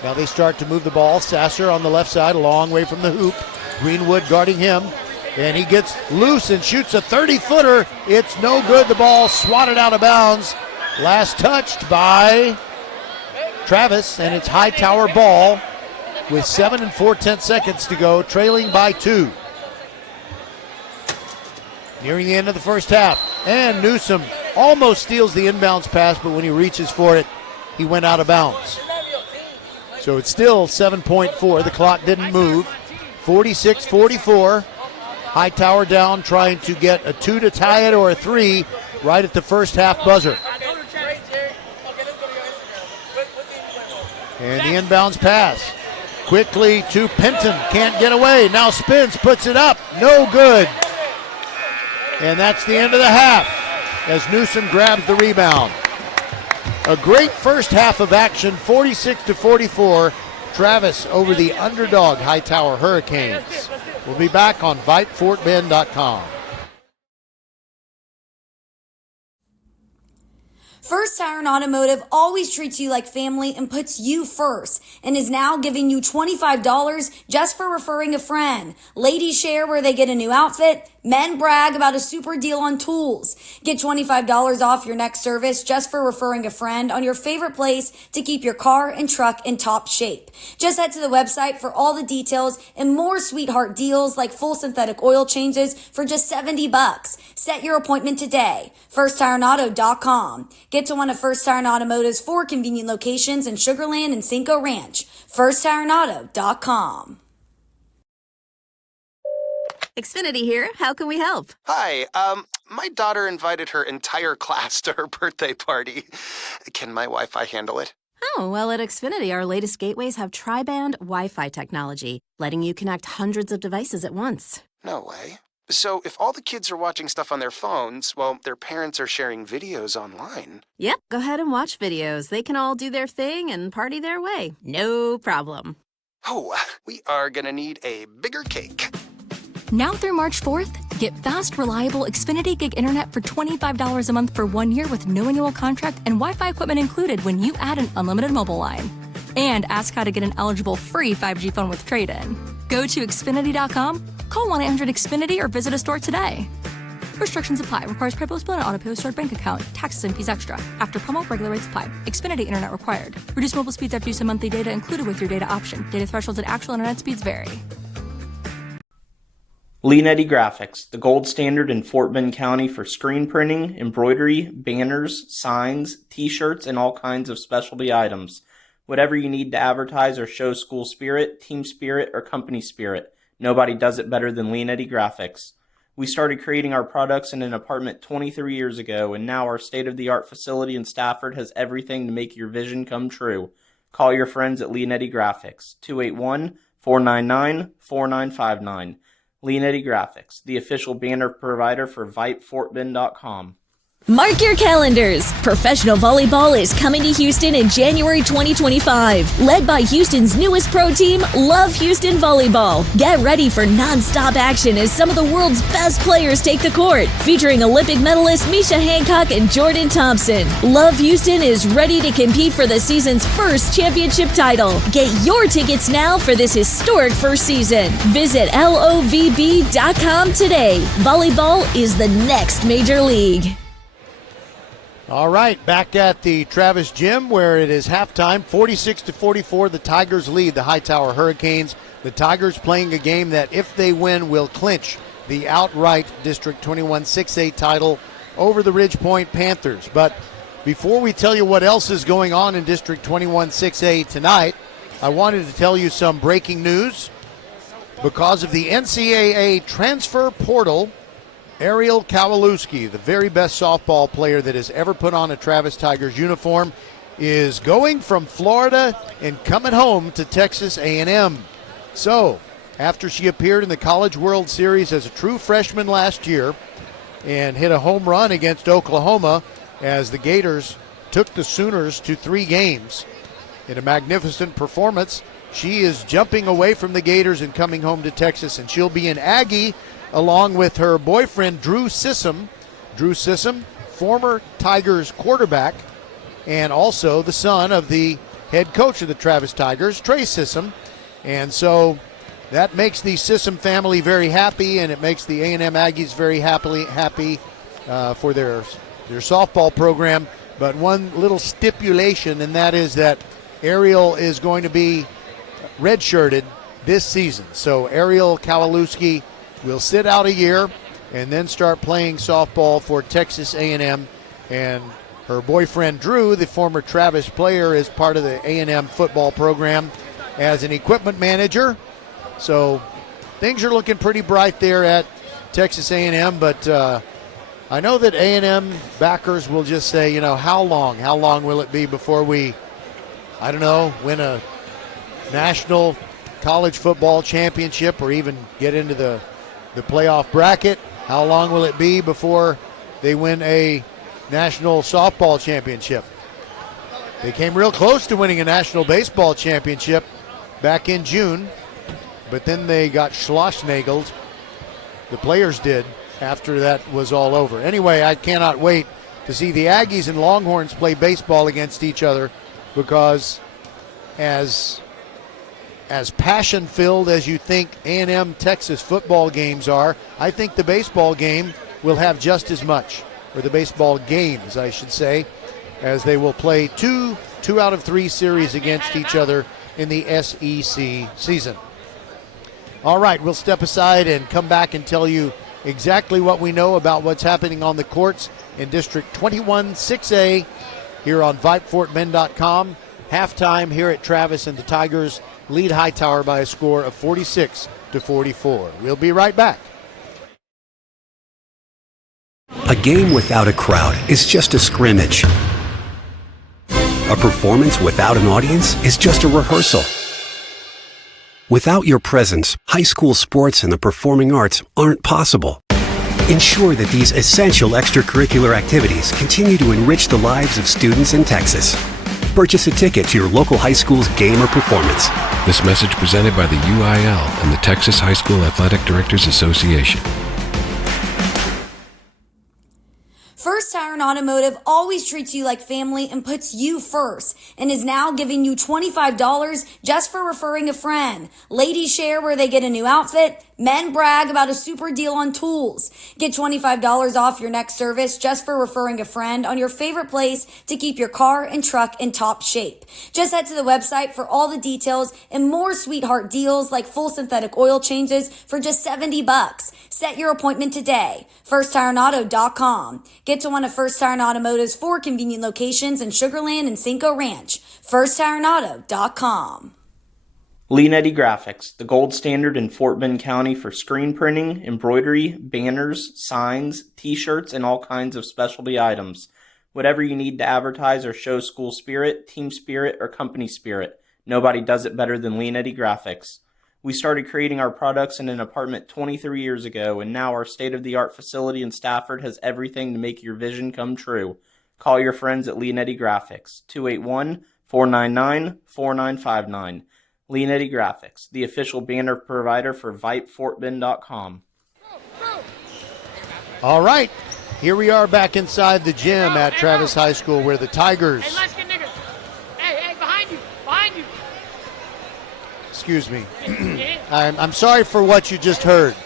Now they start to move the ball. Sasser on the left side, a long way from the hoop. Greenwood guarding him. And he gets loose and shoots a 30-footer. It's no good. The ball swatted out of bounds. Last touched by Travis, and it's Hightower ball with 7 4/10 seconds to go, trailing by 2. Nearing the end of the first half. And Newsom almost steals the inbounds pass, but when he reaches for it, he went out of bounds. So it's still 7.4. The clock didn't move. 46-44. Hightower down, trying to get a 2 to tie it or a 3 right at the first half buzzer. And the inbounds pass. Quickly to Penton. Can't get away. Now spins, puts it up. No good. And that's the end of the half as Newsom grabs the rebound. A great first half of action, 46-44. Travis over the underdog Hightower Hurricanes. We'll be back on VypeFortBend.com. First Tire Automotive always treats you like family and puts you first and is now giving you $25 just for referring a friend. Ladies share where they get a new outfit. Men brag about a super deal on tools. Get $25 off your next service just for referring a friend on your favorite place to keep your car and truck in top shape. Just head to the website for all the details and more sweetheart deals like full synthetic oil changes for just $70. Set your appointment today. FirstTireAuto.com. Get to one of First Tire Automotive's 4 convenient locations in Sugar Land and Cinco Ranch. FirstTireAuto.com. Xfinity here. How can we help? Hi, my daughter invited her entire class to her birthday party. Can my Wi-Fi handle it? Oh, well, at Xfinity, our latest gateways have tri-band Wi-Fi technology, letting you connect hundreds of devices at once. No way. So if all the kids are watching stuff on their phones, well, their parents are sharing videos online. Yep, go ahead and watch videos. They can all do their thing and party their way. No problem. Oh, we are gonna need a bigger cake. Now through March 4th, get fast, reliable Xfinity Gig Internet for $25 a month for 1 year with no annual contract and Wi-Fi equipment included when you add an unlimited mobile line. And ask how to get an eligible free 5G phone with trade-in. Go to Xfinity.com, call 1-800-XFINITY or visit a store today. Restrictions apply. Requires PayPal split and auto-pay stored bank account. Taxes and fees extra. After promo, regular rates apply. Xfinity Internet required. Reduced mobile speeds after use of monthly data included with your data option. Data thresholds and actual internet speeds vary. Leanetti Graphics, the gold standard in Fort Bend County for screen printing, embroidery, banners, signs, t-shirts, and all kinds of specialty items. Whatever you need to advertise or show school spirit, team spirit, or company spirit, nobody does it better than Leanetti Graphics. We started creating our products in an apartment 23 years ago, and now our state-of-the-art facility in Stafford has everything to make your vision come true. Call your friends at Leanetti Graphics, 281-499-4959. Leanetti Graphics, the official banner provider for VypeFortBend.com. Mark your calendars. Professional volleyball is coming to Houston in January 2025. Led by Houston's newest pro team, Love Houston Volleyball. Get ready for non-stop action as some of the world's best players take the court. Featuring Olympic medalist Misha Hancock and Jordan Thompson. Love Houston is ready to compete for the season's first championship title. Get your tickets now for this historic first season. Visit LOVB.com today. Volleyball is the next major league. All right, back at the Travis Gym where it is halftime, 46-44, the Tigers lead the Hightower Hurricanes. The Tigers playing a game that, if they win, will clinch the outright District 21 6A title over the Ridge Point Panthers. But before we tell you what else is going on in District 21 6A tonight, I wanted to tell you some breaking news. Because of the NCAA transfer portal, Ariel Kowalewski, the very best softball player that has ever put on a Travis Tigers uniform, is going from Florida and coming home to Texas A&M. So, after she appeared in the College World Series as a true freshman last year and hit a home run against Oklahoma as the Gators took the Sooners to 3 games in a magnificent performance, she is jumping away from the Gators and coming home to Texas, and she'll be an Aggie along with her boyfriend, Drew Sissom. Drew Sissom, former Tigers quarterback, and also the son of the head coach of the Travis Tigers, Trey Sissom. And so that makes the Sissom family very happy, and it makes the A&M Aggies very happy for their softball program. But one little stipulation, and that is that Ariel is going to be redshirted this season. So Ariel Kowalewski will sit out a year and then start playing softball for Texas A&M. And her boyfriend Drew, the former Travis player, is part of the A&M football program as an equipment manager. So things are looking pretty bright there at Texas A&M, but I know that A&M backers will just say, how long will it be before we, win a national college football championship or even get into the playoff bracket? How long will it be before they win a national softball championship? They came real close to winning a national baseball championship back in June, but then they got schlossnageled. The players did after that was all over. Anyway, I cannot wait to see the Aggies and Longhorns play baseball against each other, because as passion-filled as you think A&M Texas football games are, I think the baseball game will have just as much, or the baseball games, I should say, as they will play two out of three series against each other in the SEC season. All right, we'll step aside and come back and tell you exactly what we know about what's happening on the courts in District 21 6A here on VypeFortBend.com. Halftime here at Travis, and the Tigers lead Hightower by a score of 46-44. We'll be right back. A game without a crowd is just a scrimmage. A performance without an audience is just a rehearsal. Without your presence, high school sports and the performing arts aren't possible. Ensure that these essential extracurricular activities continue to enrich the lives of students in Texas. Purchase a ticket to your local high school's game or performance. This message presented by the UIL and the Texas High School Athletic Directors Association. First Tire Automotive always treats you like family and puts you first, and is now giving you $25 just for referring a friend. Ladies share where they get a new outfit. Men brag about a super deal on tools. Get $25 off your next service just for referring a friend on your favorite place to keep your car and truck in top shape. Just head to the website for all the details and more sweetheart deals like full synthetic oil changes for just $70. Set your appointment today. FirstTireAuto.com. Get to one of First Tire Automotive's 4 convenient locations in Sugar Land and Cinco Ranch. FirstTireAuto.com. Leanetti Graphics, the gold standard in Fort Bend County for screen printing, embroidery, banners, signs, t-shirts, and all kinds of specialty items. Whatever you need to advertise or show school spirit, team spirit, or company spirit, nobody does it better than Leanetti Graphics. We started creating our products in an apartment 23 years ago, and now our state-of-the-art facility in Stafford has everything to make your vision come true. Call your friends at Leanetti Graphics, 281-499-4959. Leanetti Graphics, the official banner provider for VypeFortBend.com. All right, here we are back inside the gym at Travis High School, where the Tigers... Hey, behind you! Excuse me. I'm sorry for what you just heard.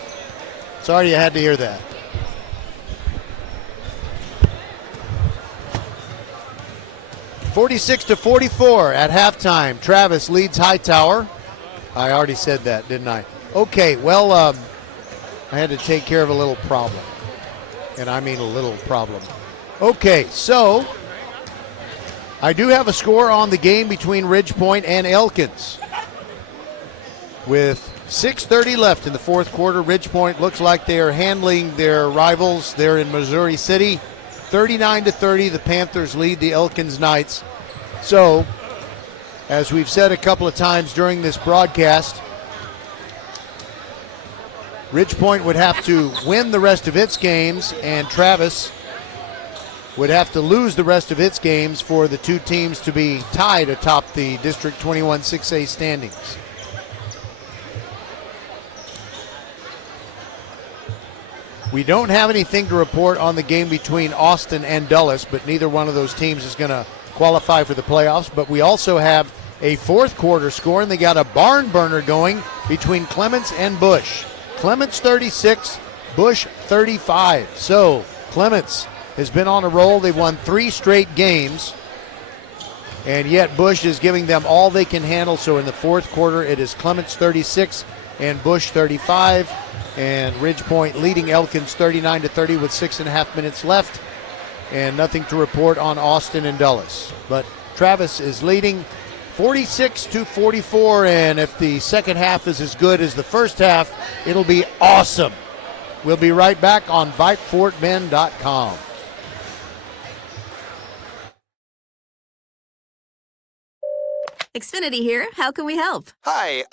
Sorry you had to hear that. (46-44) at halftime. Travis leads Hightower. I already said that, didn't I? Okay, well, I had to take care of a little problem. And I mean a little problem. Okay, so I do have a score on the game between Ridgepoint and Elkins. With 6:30 left in the fourth quarter, Ridgepoint looks like they are handling their rivals. They're in Missouri City. 39-30, the Panthers lead the Elkins Knights. So, as we've said a couple of times during this broadcast, Ridgepoint would have to win the rest of its games, and Travis would have to lose the rest of its games for the two teams to be tied atop the District 21 6A standings. We don't have anything to report on the game between Austin and Dulles, but neither one of those teams is going to qualify for the playoffs. But we also have a fourth quarter score, and they got a barn burner going between Clements and Bush. Clements 36, Bush 35. So Clements has been on a roll. They've won 3 straight games, and yet Bush is giving them all they can handle. So in the fourth quarter, it is Clements 36 and Bush 35. And Ridgepoint leading Elkins 39-30 with 6.5 minutes left. And nothing to report on Austin and Dulles. But Travis is leading 46-44. And if the second half is as good as the first half, it'll be awesome. We'll be right back on VypeFortBend.com. Xfinity here. How can we help? Hi,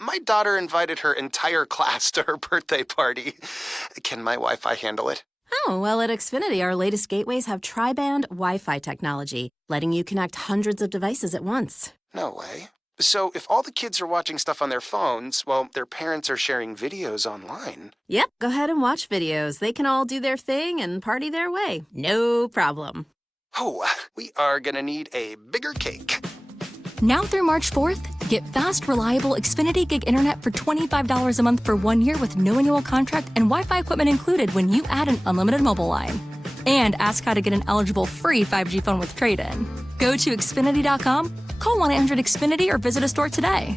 my daughter invited her entire class to her birthday party. Can my Wi-Fi handle it? Oh, well, at Xfinity, our latest gateways have tri-band Wi-Fi technology, letting you connect hundreds of devices at once. No way. So if all the kids are watching stuff on their phones, well, their parents are sharing videos online. Yep, go ahead and watch videos. They can all do their thing and party their way. No problem. Oh, we are gonna need a bigger cake. Now through March 4th, get fast, reliable Xfinity Gig Internet for $25 a month for 1 year with no annual contract and Wi-Fi equipment included when you add an unlimited mobile line. And ask how to get an eligible free 5G phone with trade-in. Go to Xfinity.com, call 1-800-XFINITY or visit a store today.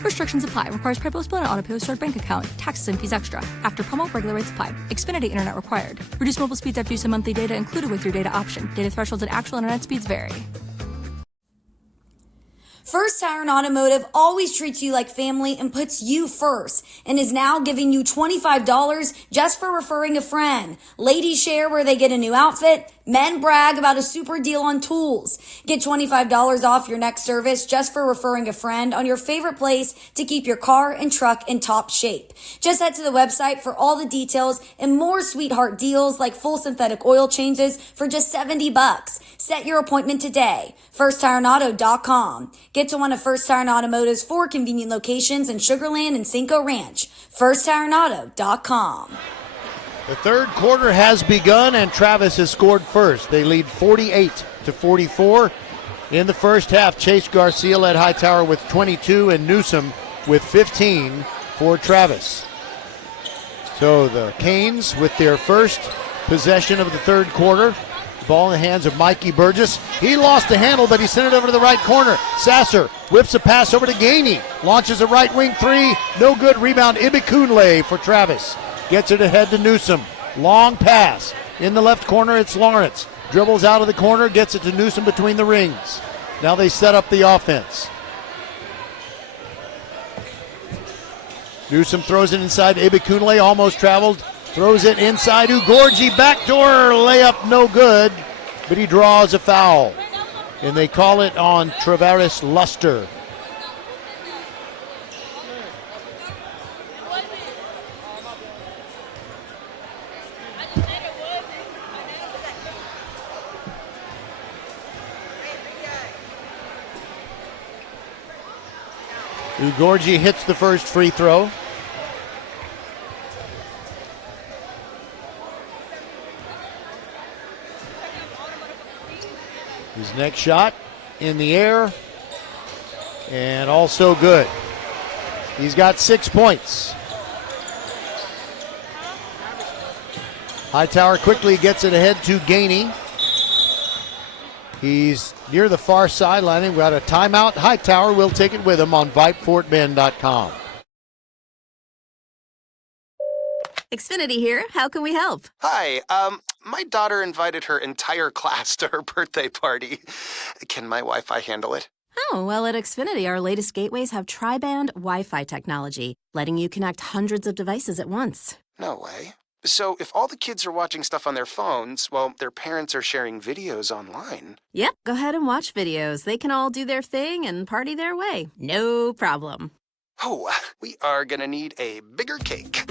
Restrictions apply. Requires PayPal and auto pay stored bank account. Taxes and fees extra. After promo, regular rates apply. Xfinity Internet required. Reduced mobile speeds after use of monthly data included with your data option. Data thresholds and actual internet speeds vary. First Tire Automotive always treats you like family and puts you first and is now giving you $25 just for referring a friend. Ladies share where they get a new outfit. Men brag about a super deal on tools. Get $25 off your next service just for referring a friend on your favorite place to keep your car and truck in top shape. Just head to the website for all the details and more sweetheart deals like full synthetic oil changes for just $70. Set your appointment today. FirstTireAuto.com. Get to one of First Tire Automotive's 4 convenient locations in Sugar Land and Cinco Ranch. FirstTireAuto.com. The third quarter has begun, and Travis has scored first. They lead 48-44. In the first half, Chase Garcia led Hightower with 22 and Newsom with 15 for Travis. So the Canes with their first possession of the third quarter. Ball in the hands of Mikey Burgess. He lost the handle, but he sent it over to the right corner. Sasser whips a pass over to Gainey. Launches a right wing three. No good. Rebound Ibikunle for Travis. Gets it ahead to Newsom. Long pass. In the left corner, it's Lawrence. Dribbles out of the corner, gets it to Newsom between the rings. Now they set up the offense. Newsom throws it inside. Ibikunle almost traveled. Throws it inside. Ugorji backdoor layup, no good. But he draws a foul. And they call it on Travaris Luster. Ugorji hits the first free throw. His next shot in the air and also good. He's got 6 points. Hightower quickly gets it ahead to Gainey. He's near the far sideline. We've got a timeout. Hightower will take it with him on VypeFortBend.com. Xfinity here. How can we help? Hi, my daughter invited her entire class to her birthday party. Can my Wi-Fi handle it? Oh, well, at Xfinity, our latest gateways have tri-band Wi-Fi technology, letting you connect hundreds of devices at once. No way. So if all the kids are watching stuff on their phones, well, their parents are sharing videos online. Yep, go ahead and watch videos. They can all do their thing and party their way. No problem. Oh, we are gonna need a bigger cake.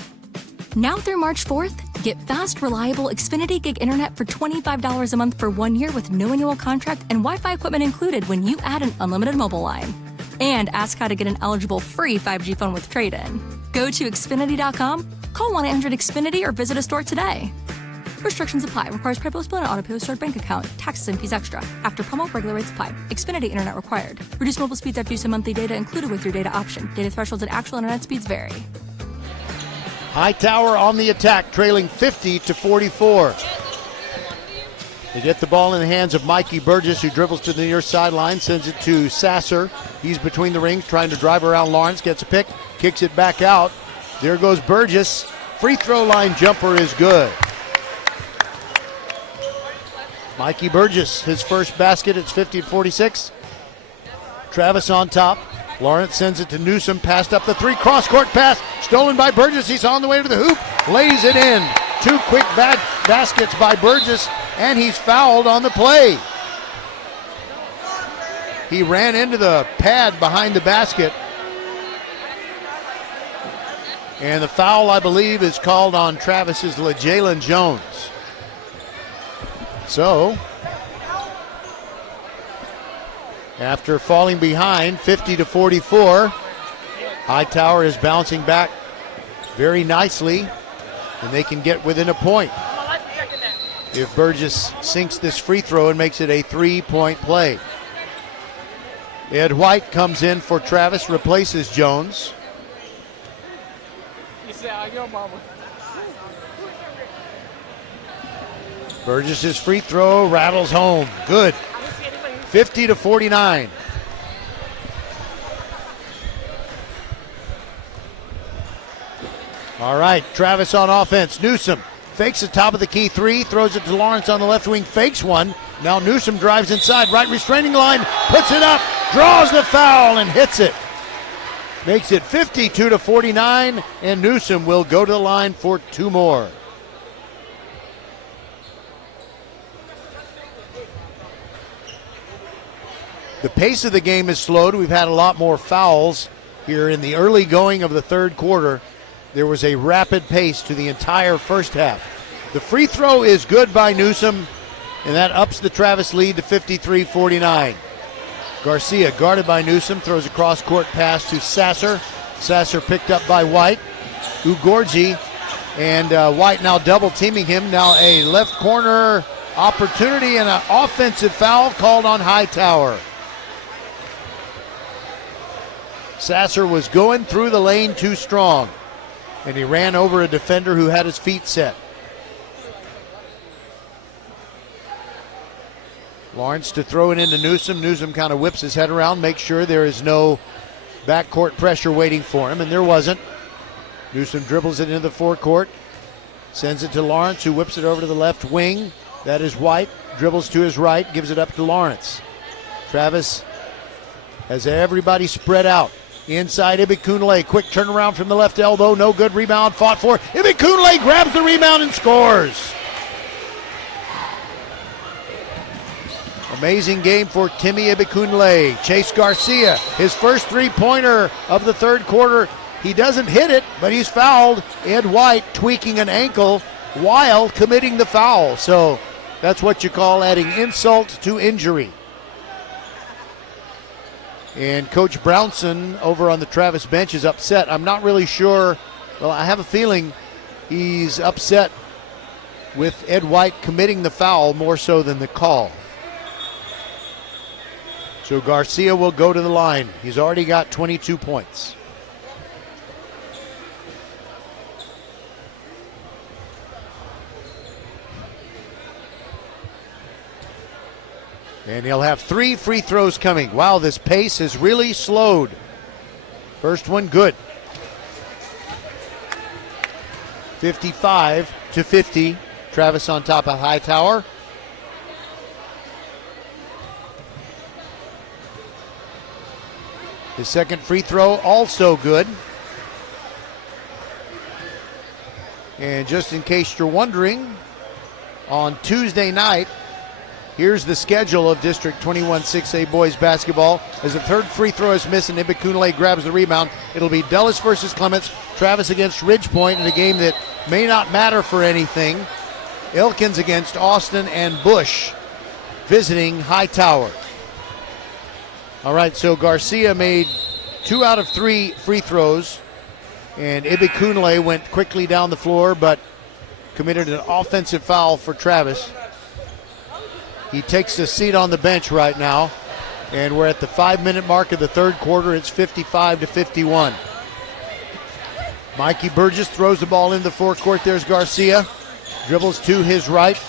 Now through March 4th, get fast, reliable Xfinity Gig Internet for $25 a month for 1 year with no annual contract and Wi-Fi equipment included when you add an unlimited mobile line. And ask how to get an eligible free 5G phone with trade-in. Go to Xfinity.com, call 1-800-XFINITY or visit a store today. Restrictions apply. Requires PayPal and auto-pay stored bank account. Taxes and fees extra. After promo, regular rates apply. Xfinity Internet required. Reduced mobile speeds after use of monthly data included with your data option. Data thresholds and actual internet speeds vary. Hightower on the attack, trailing 50-44. They get the ball in the hands of Mikey Burgess, who dribbles to the near sideline, sends it to Sasser. He's between the rings, trying to drive around Lawrence, gets a pick, kicks it back out. There goes Burgess. Free throw line jumper is good. Mikey Burgess, his first basket, it's 50-46. Travis on top. Lawrence sends it to Newsom, passed up the three, cross-court pass, stolen by Burgess. He's on the way to the hoop, lays it in. Two quick baskets by Burgess, and he's fouled on the play. He ran into the pad behind the basket. And the foul, I believe, is called on Travis's Jalen Jones. So, after falling behind 50-44, Hightower is bouncing back very nicely, and they can get within a point if Burgess sinks this free throw and makes it a 3-point play. Ed White comes in for Travis, replaces Jones. Burgess's free throw rattles home. Good. 50-49. All right, Travis on offense. Newsom fakes the top of the key three, throws it to Lawrence on the left wing, fakes one. Now Newsom drives inside, right restraining line, puts it up, draws the foul and hits it. Makes it 52-49, and Newsom will go to the line for two more. The pace of the game is slowed. We've had a lot more fouls here in the early going of the third quarter. There was a rapid pace to the entire first half. The free throw is good by Newsom, and that ups the Travis lead to 53-49. Garcia, guarded by Newsom, throws a cross-court pass to Sasser. Sasser picked up by White. Ugorji, and White now double-teaming him. Now a left corner opportunity and an offensive foul called on Hightower. Sasser was going through the lane too strong, and he ran over a defender who had his feet set. Lawrence to throw it into Newsom. Newsom kind of whips his head around, makes sure there is no backcourt pressure waiting for him, and there wasn't. Newsom dribbles it into the forecourt, sends it to Lawrence, who whips it over to the left wing. That is White, dribbles to his right, gives it up to Lawrence. Travis has everybody spread out. Inside Ibikunle, quick turnaround from the left elbow, no good, rebound fought for. Ibikunle grabs the rebound and scores. Amazing game for Timmy Ibikunle. Chase Garcia, his first three-pointer of the third quarter. He doesn't hit it, but he's fouled. Ed White tweaking an ankle while committing the foul. So that's what you call adding insult to injury. And Coach Brownson over on the Travis bench is upset. I'm not really sure. Well, I have a feeling he's upset with Ed White committing the foul more so than the call. So Garcia will go to the line. He's already got 22 points. And he'll have 3 free throws coming. Wow, this pace has really slowed. First one good. 55-50. Travis on top of Hightower. His second free throw also good. And just in case you're wondering, on Tuesday night, Here's the schedule of District 21 6A boys basketball. As the third free throw is missed and Ibikunle grabs the rebound, it'll be Dulles versus Clements, Travis against Ridgepoint in a game that may not matter for anything. Elkins against Austin, and Bush visiting Hightower. All right, so Garcia made 2 out of 3 free throws, and Ibikunle went quickly down the floor but committed an offensive foul for Travis. He takes a seat on the bench right now, and we're at the 5-minute mark of the third quarter. It's 55-51. Mikey Burgess throws the ball in the forecourt. There's Garcia. Dribbles to his right.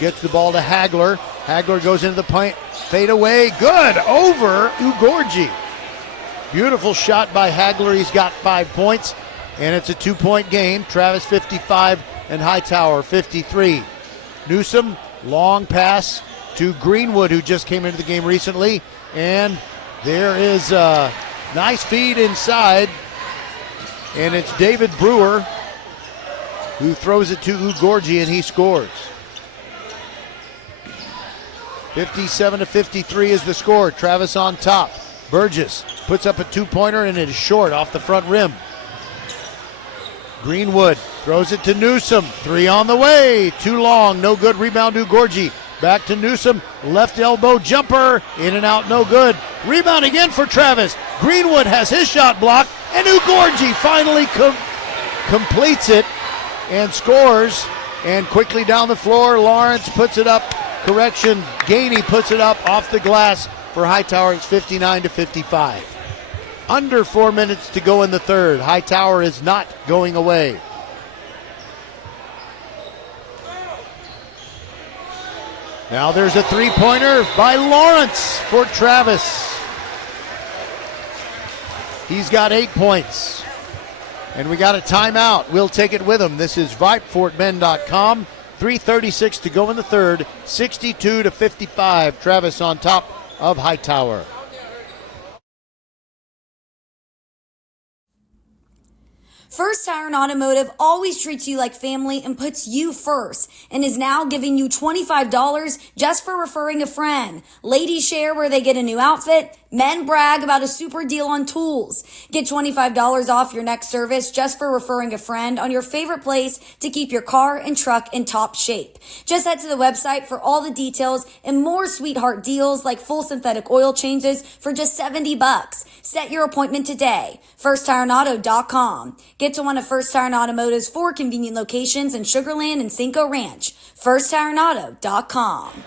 Gets the ball to Hagler. Hagler goes into the paint. Fade away. Good. Over Ugorji. Beautiful shot by Hagler. He's got 5 points, and it's a 2-point game. Travis 55 and Hightower 53. Newsom, long pass to Greenwood, who just came into the game recently. And there is a nice feed inside. And it's David Brewer who throws it to Ugorji, and he scores. 57-53 is the score. Travis on top. Burgess puts up a 2-pointer, and it is short off the front rim. Greenwood throws it to Newsom. 3 on the way. Too long. No good. Rebound to Ugorji. Back to Newsom. Left elbow jumper. In and out. No good. Rebound again for Travis. Greenwood has his shot blocked, and Ugorji finally completes it and scores. And quickly down the floor, Lawrence puts it up. Correction, Gainey puts it up off the glass for Hightower. It's 59-55. Under 4 minutes to go in the third. Hightower is not going away. Now there's a 3-pointer by Lawrence for Travis. He's got 8 points. And we got a timeout. We'll take it with him. This is VypeFortBend.com. 3:36 to go in the third. 62-55. Travis on top of Hightower. First Tire and Automotive always treats you like family and puts you first, and is now giving you $25 just for referring a friend. Ladies share where they get a new outfit. Men brag about a super deal on tools. Get $25 off your next service just for referring a friend on your favorite place to keep your car and truck in top shape. Just head to the website for all the details and more sweetheart deals like full synthetic oil changes for just $70. Set your appointment today. FirstTireAndAuto.com. Get to one of First Tire and Automotive's 4 convenient locations in Sugar Land and Cinco Ranch. FirstTireAndAuto.com.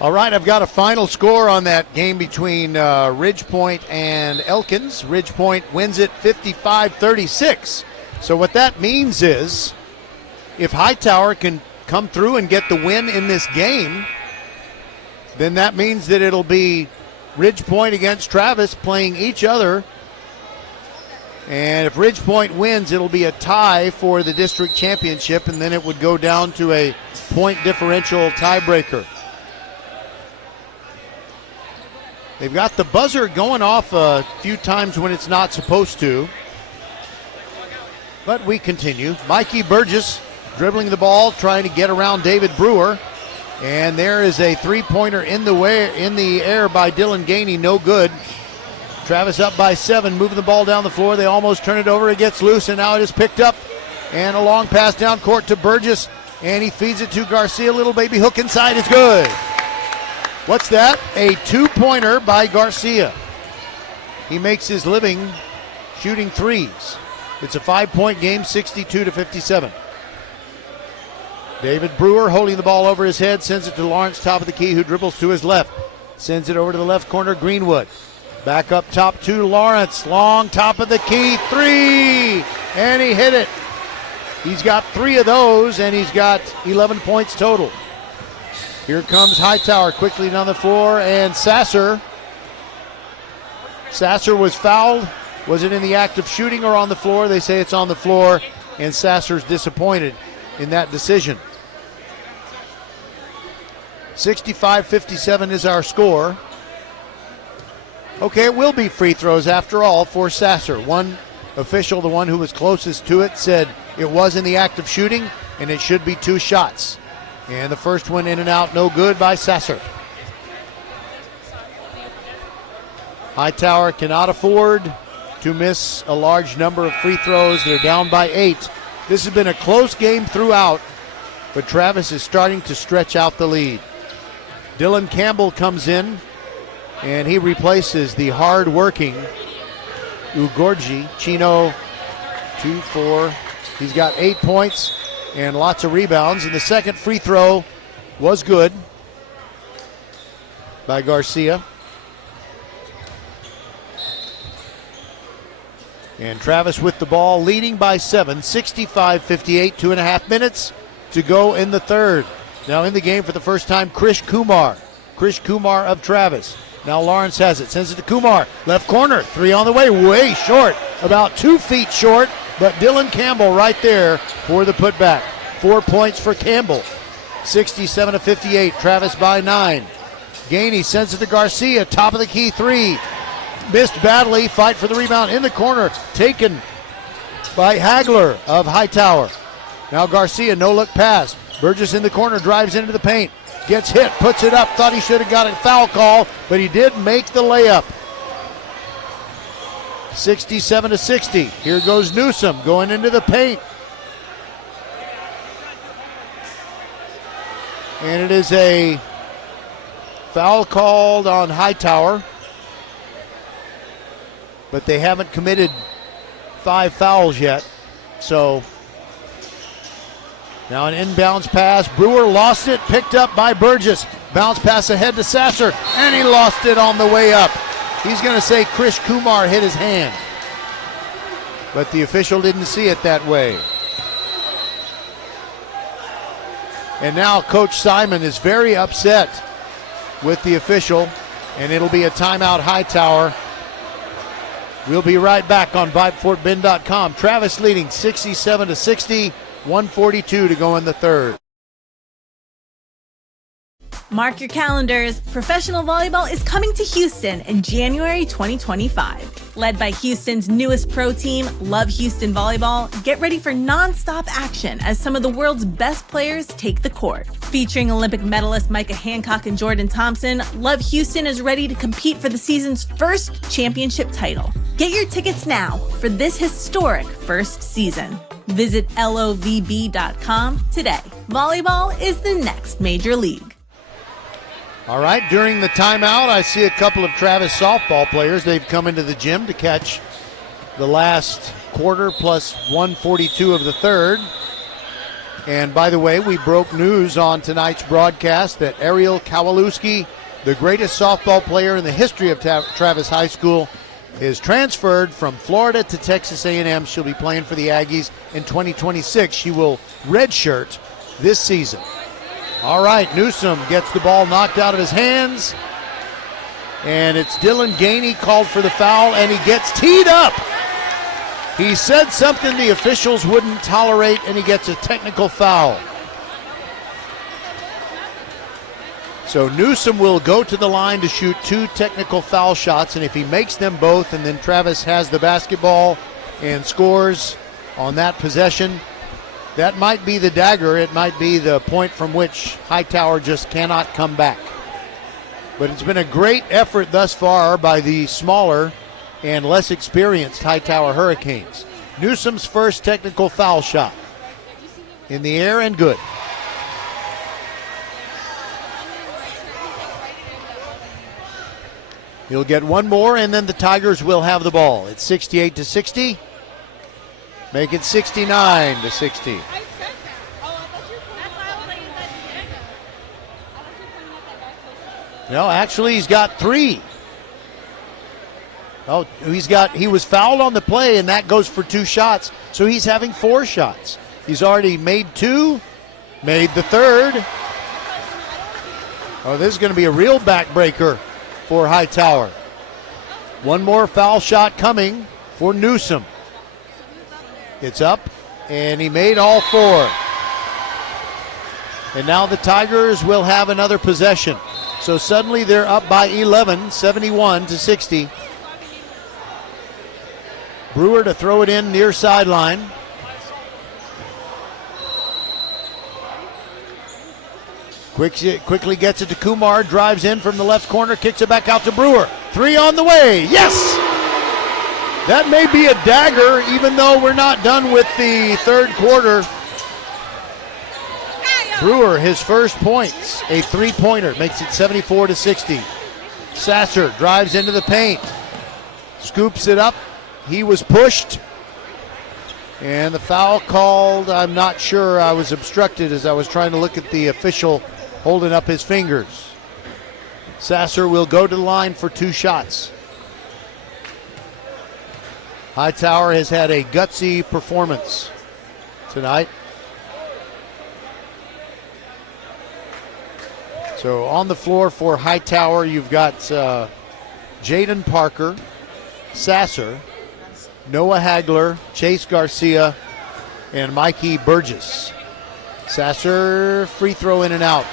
All right, I've got a final score on that game between Ridgepoint and Elkins. Ridgepoint wins it 55-36. So what that means is if Hightower can come through and get the win in this game, then that means that it'll be Ridgepoint against Travis playing each other. And if Ridgepoint wins, it'll be a tie for the district championship, and then it would go down to a point differential tiebreaker. They've got the buzzer going off a few times when it's not supposed to. But we continue. Mikey Burgess dribbling the ball, trying to get around David Brewer. And there is a 3-pointer in the air by Dylan Gainey, no good. Travis up by 7, moving the ball down the floor. They almost turn it over. It gets loose, and now it is picked up. And a long pass down court to Burgess. And he feeds it to Garcia. Little baby hook inside is good. What's that? A 2-pointer by Garcia. He makes his living shooting threes. It's a 5-point game, 62-57. David Brewer holding the ball over his head, sends it to Lawrence, top of the key, who dribbles to his left. Sends it over to the left corner, Greenwood. Back up top to Lawrence. Long top of the key, 3! And he hit it. He's got 3 of those, and he's got 11 points total. Here comes Hightower quickly down the floor, and Sasser was fouled. Was it in the act of shooting or on the floor? They say it's on the floor, and Sasser's disappointed in that decision. 65-57 is our score. Okay, it will be free throws after all for Sasser. One official, the one who was closest to it, said it was in the act of shooting, and it should be 2 shots. And the first one in and out, no good by Sasser. Hightower cannot afford to miss a large number of free throws. They're down by 8. This has been a close game throughout, but Travis is starting to stretch out the lead. Dylan Campbell comes in, and he replaces the hard-working Ugorji. Chino, 2-4. He's got 8 points and lots of rebounds. And the second free throw was good by Garcia. And Travis with the ball, leading by 7, 65-58, 2.5 minutes to go in the third. Now in the game for the first time, Krish Kumar of Travis. Now Lawrence has it, sends it to Kumar. Left corner, 3 on the way short, about 2 feet short, but Dylan Campbell right there for the putback. 4 points for Campbell. 67-58, Travis by 9. Gainey sends it to Garcia, top of the key 3. Missed badly, fight for the rebound in the corner, taken by Hagler of Hightower. Now Garcia, no look pass. Burgess in the corner, drives into the paint. Gets hit, puts it up, thought he should have got a foul call, but he did make the layup. 67-60. Here goes Newsom going into the paint. And it is a foul called on Hightower, but they haven't committed 5 fouls yet. So now an inbounds pass. Brewer lost it, picked up by Burgess. Bounce pass ahead to Sasser, and he lost it on the way up. He's going to say Krish Kumar hit his hand, but the official didn't see it that way. And now Coach Simon is very upset with the official, and it'll be a timeout Hightower. We'll be right back on VypeFortBend.com. Travis leading 67-60, 1:42 to go in the third. Mark your calendars. Professional volleyball is coming to Houston in January 2025. Led by Houston's newest pro team, Love Houston Volleyball, get ready for non-stop action as some of the world's best players take the court. Featuring Olympic medalists Micah Hancock and Jordan Thompson, Love Houston is ready to compete for the season's first championship title. Get your tickets now for this historic first season. Visit lovb.com today. Volleyball is the next major league. All right, during the timeout, I see a couple of Travis softball players. They've come into the gym to catch the last quarter plus 1:42 of the third. And by the way, we broke news on tonight's broadcast that Ariel Kowalewski, the greatest softball player in the history of Travis High School, is transferred from Florida to Texas A&M. She'll be playing for the Aggies in 2026. She will redshirt this season. All right, Newsom gets the ball knocked out of his hands, and it's Dylan Gainey called for the foul, and he gets teed up. He said something the officials wouldn't tolerate, and he gets a technical foul. So Newsom will go to the line to shoot 2 technical foul shots, and if he makes them both, and then Travis has the basketball and scores on that possession, that might be the dagger. It might be the point from which Hightower just cannot come back. But it's been a great effort thus far by the smaller and less experienced Hightower Hurricanes. Newsom's first technical foul shot. In the air and good. He'll get one more, and then the Tigers will have the ball. It's 68-60. Make it 69-60. No, actually he's got 3. Oh, he was fouled on the play, and that goes for 2 shots. So he's having 4 shots. He's already made 2, made the third. Oh, this is going to be a real backbreaker for Hightower. One more foul shot coming for Newsom. It's up, and he made all 4. And now the Tigers will have another possession. So suddenly they're up by 11, 71-60. Brewer to throw it in near sideline. Quickly gets it to Kumar, drives in from the left corner, kicks it back out to Brewer. 3 on the way. Yes! That may be a dagger, even though we're not done with the third quarter. Brewer, his first points, a 3-pointer, makes it 74-60. Sasser drives into the paint, scoops it up. He was pushed, and the foul called. I'm not sure. I was obstructed as I was trying to look at the official holding up his fingers. Sasser will go to the line for 2 shots. Hightower has had a gutsy performance tonight. So on the floor for Hightower, you've got Jaden Parker, Sasser, Noah Hagler, Chase Garcia, and Mikey Burgess. Sasser, free throw in and out.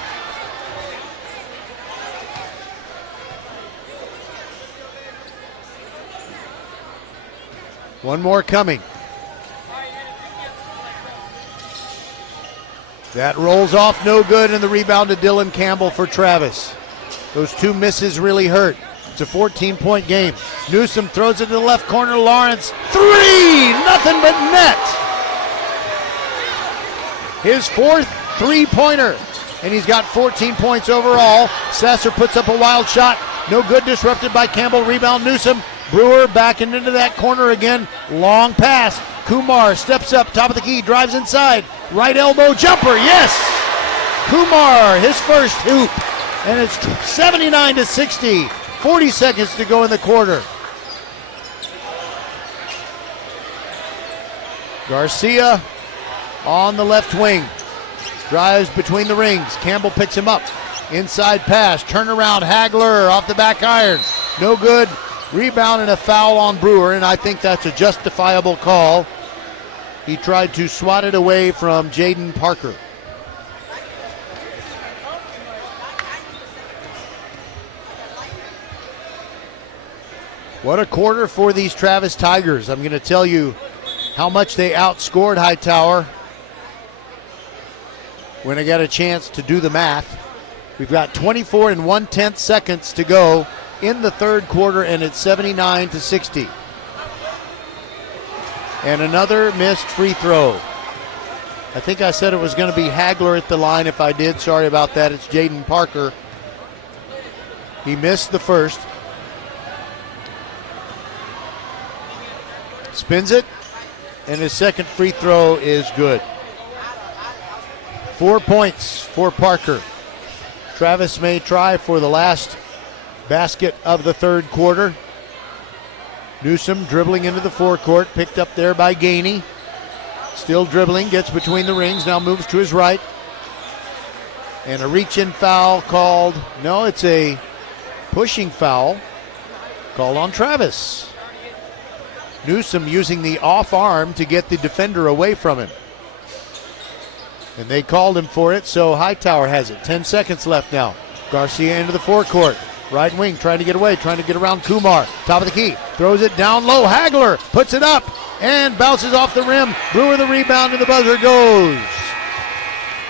One more coming. That rolls off no good, and the rebound to Dylan Campbell for Travis. Those 2 misses really hurt. It's a 14-point game. Newsom throws it to the left corner. Lawrence, 3! Nothing but net. His 4th 3-pointer, and he's got 14 points overall. Sasser puts up a wild shot. No good, disrupted by Campbell. Rebound Newsom. Brewer backing into that corner again. Long pass. Kumar steps up, top of the key, drives inside. Right elbow jumper, yes! Kumar, his first hoop. And it's 79-60. 40 seconds to go in the quarter. Garcia on the left wing. Drives between the rings. Campbell picks him up. Inside pass. Turnaround. Hagler off the back iron. No good. Rebound and a foul on Brewer, and I think that's a justifiable call. He tried to swat it away from Jaden Parker. What a quarter for these Travis Tigers. I'm going to tell you how much they outscored Hightower when I got a chance to do the math. We've got 24 1/10 seconds to go in the third quarter, and it's 79-60. And another missed free throw. I think I said it was going to be Hagler at the line. If I did, sorry about that. It's Jaden Parker. He missed the first. Spins it, and his second free throw is good. 4 points for Parker. Travis may try for the last basket of the third quarter. Newsom dribbling into the forecourt, picked up there by Gainey. Still dribbling, gets between the rings, now moves to his right. And a reach-in foul called. No, it's a pushing foul called on Travis. Newsom using the off arm to get the defender away from him. And they called him for it, so Hightower has it. 10 seconds left now. Garcia into the forecourt. Right wing trying to get away, trying to get around Kumar. Top of the key, throws it down low. Hagler puts it up and bounces off the rim. Brewer the rebound, and the buzzer goes.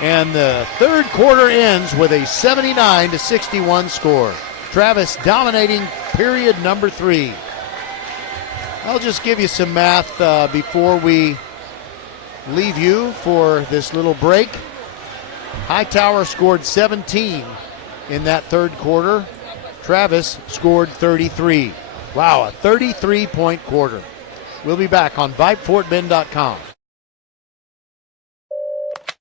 And the third quarter ends with a 79-61 score. Travis dominating period number 3. I'll just give you some math before we leave you for this little break. Hightower scored 17 in that third quarter. Travis scored 33. Wow, a 33-point quarter. We'll be back on VypeFortBend.com.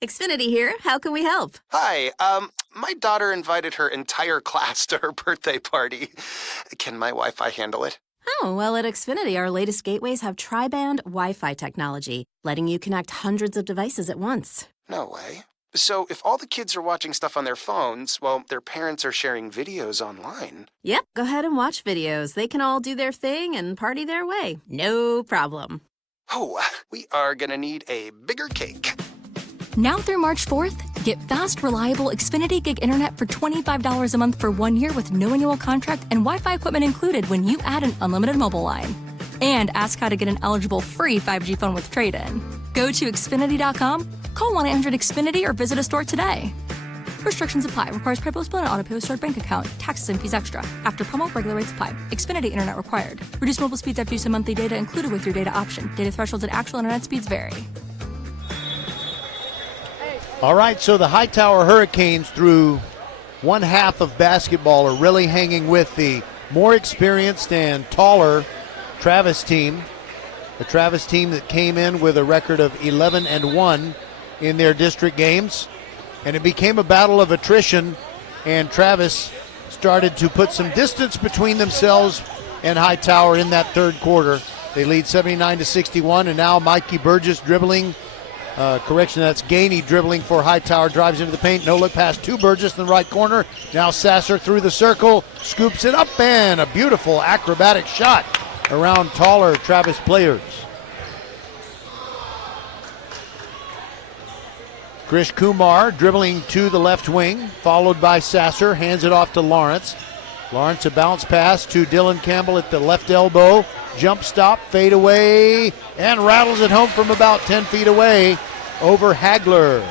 Xfinity here. How can we help? Hi, my daughter invited her entire class to her birthday party. Can my Wi-Fi handle it? Oh, well, at Xfinity, our latest gateways have tri-band Wi-Fi technology, letting you connect hundreds of devices at once. No way. So if all the kids are watching stuff on their phones, well, their parents are sharing videos online. Yep, go ahead and watch videos. They can all do their thing and party their way. No problem. Oh, we are gonna need a bigger cake. Now through March 4th, get fast, reliable Xfinity Gig Internet for $25 a month for 1 year with no annual contract and Wi-Fi equipment included when you add an unlimited mobile line. And ask how to get an eligible free 5G phone with trade-in. Go to Xfinity.com, call 1-800-XFINITY, or visit a store today. Restrictions apply. Requires PayPal and auto pay stored bank account. Taxes and fees extra. After promo, regular rates apply. Xfinity Internet required. Reduced mobile speeds after use of monthly data included with your data option. Data thresholds and actual internet speeds vary. All right, so the Hightower Hurricanes through one half of basketball are really hanging with the more experienced and taller Travis team. The Travis team that came in with a record of 11-1 in their district games. And it became a battle of attrition, and Travis started to put some distance between themselves and Hightower in that third quarter. They lead 79-61, and now Mikey Burgess dribbling. That's Gainey dribbling for Hightower, drives into the paint, no look pass to Burgess in the right corner. Now Sasser through the circle, scoops it up, and a beautiful acrobatic shot around taller Travis players. Krish Kumar dribbling to the left wing, followed by Sasser, hands it off to Lawrence. Lawrence, a bounce pass to Dylan Campbell at the left elbow. Jump stop, fade away, and rattles it home from about 10 feet away over Hagler.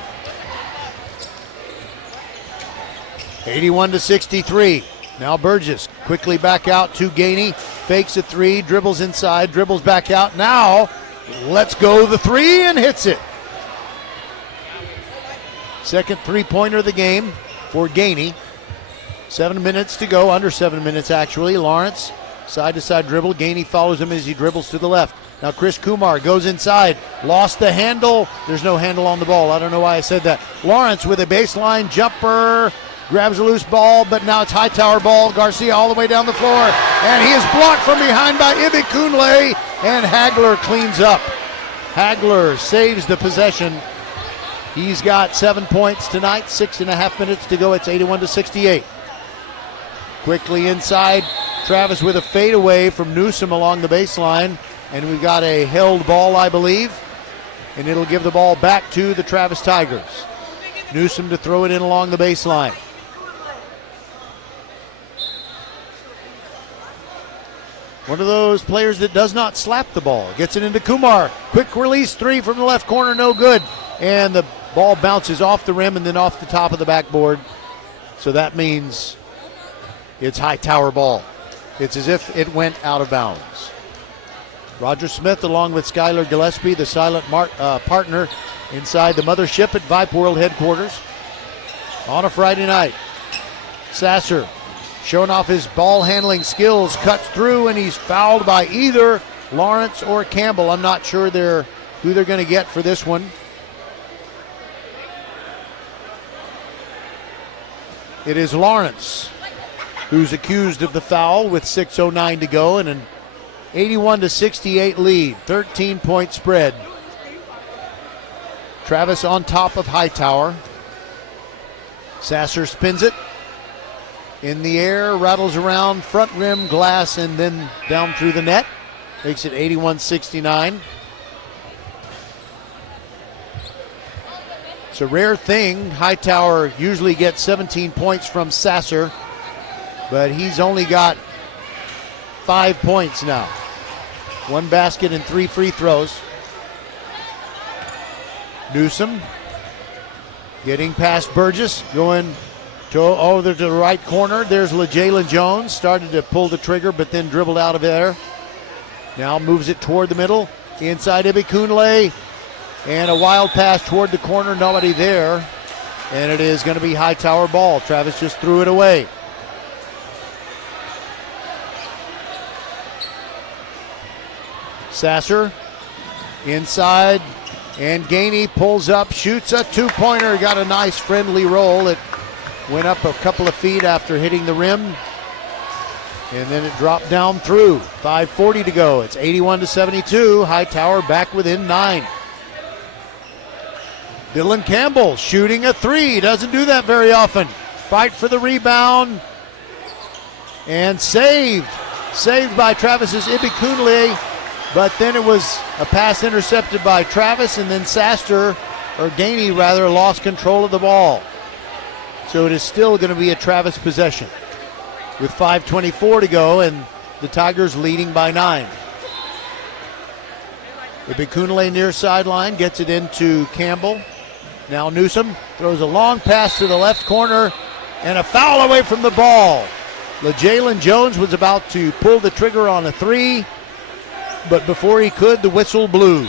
81-63. Now Burgess quickly back out to Gainey. Fakes a three, dribbles inside, dribbles back out. Now, let's go the three and hits it. Second three-pointer of the game for Gainey. 7 minutes to go, under 7 minutes actually. Lawrence, side-to-side dribble. Gainey follows him as he dribbles to the left. Now Krish Kumar goes inside, lost the handle. There's no handle on the ball. I don't know why I said that. Lawrence with a baseline jumper, grabs a loose ball, but now it's Hightower ball. Garcia all the way down the floor, and he is blocked from behind by Ibi Kunle, and Hagler cleans up. Hagler saves the possession. He's got 7 points tonight, 6.5 minutes to go. It's 81-68. Quickly inside, Travis with a fadeaway from Newsom along the baseline. And we've got a held ball, I believe. And it'll give the ball back to the Travis Tigers. Newsom to throw it in along the baseline. One of those players that does not slap the ball. Gets it into Kumar. Quick release three from the left corner, no good. And the ball bounces off the rim and then off the top of the backboard. So that means it's Hightower ball. It's as if it went out of bounds. Roger Smith along with Skylar Gillespie, the silent partner inside the mothership at Vype World headquarters on a Friday night. Sasser showing off his ball handling skills, cuts through, and he's fouled by either Lawrence or Campbell. I'm not sure who they're going to get for this one. It is Lawrence who's accused of the foul with 6:09 to go and an 81-68 lead, 13-point spread. Travis on top of Hightower. Sasser spins it in the air, rattles around front rim glass and then down through the net. Makes it 81-69. It's a rare thing. Hightower usually gets 17 points from Sasser, but he's only got 5 points now. 1 basket and 3 free throws. Newsom getting past Burgess, going to the right corner. There's LeJalen Jones, started to pull the trigger, but then dribbled out of there. Now moves it toward the middle. Inside Ibi Kunle, and a wild pass toward the corner, nobody there. And it is going to be Hightower ball. Travis just threw it away. Sasser inside, and Gainey pulls up, shoots a two-pointer, got a nice friendly roll. It went up a couple of feet after hitting the rim, and then it dropped down through. 5:40 to go. It's 81-72. Hightower back within 9. Dylan Campbell shooting a three. Doesn't do that very often. Fight for the rebound, and saved. Saved by Travis's Ibi Kunle. But then it was a pass intercepted by Travis, and then Gainey lost control of the ball. So it is still going to be a Travis possession with 5:24 to go, and the Tigers leading by 9. Ibi Kunle near sideline, gets it into Campbell. Now Newsom throws a long pass to the left corner and a foul away from the ball. LeJalen Jones was about to pull the trigger on a three, but before he could, the whistle blew.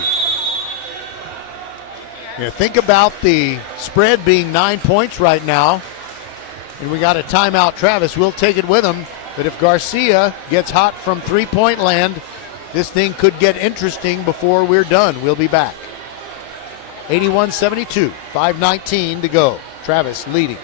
Think about the spread being 9 points right now, and we got a timeout. Travis will take it with him, but if Garcia gets hot from three-point land, this thing could get interesting before we're done. We'll be back. 81-72, 5:19 to go. Travis leading.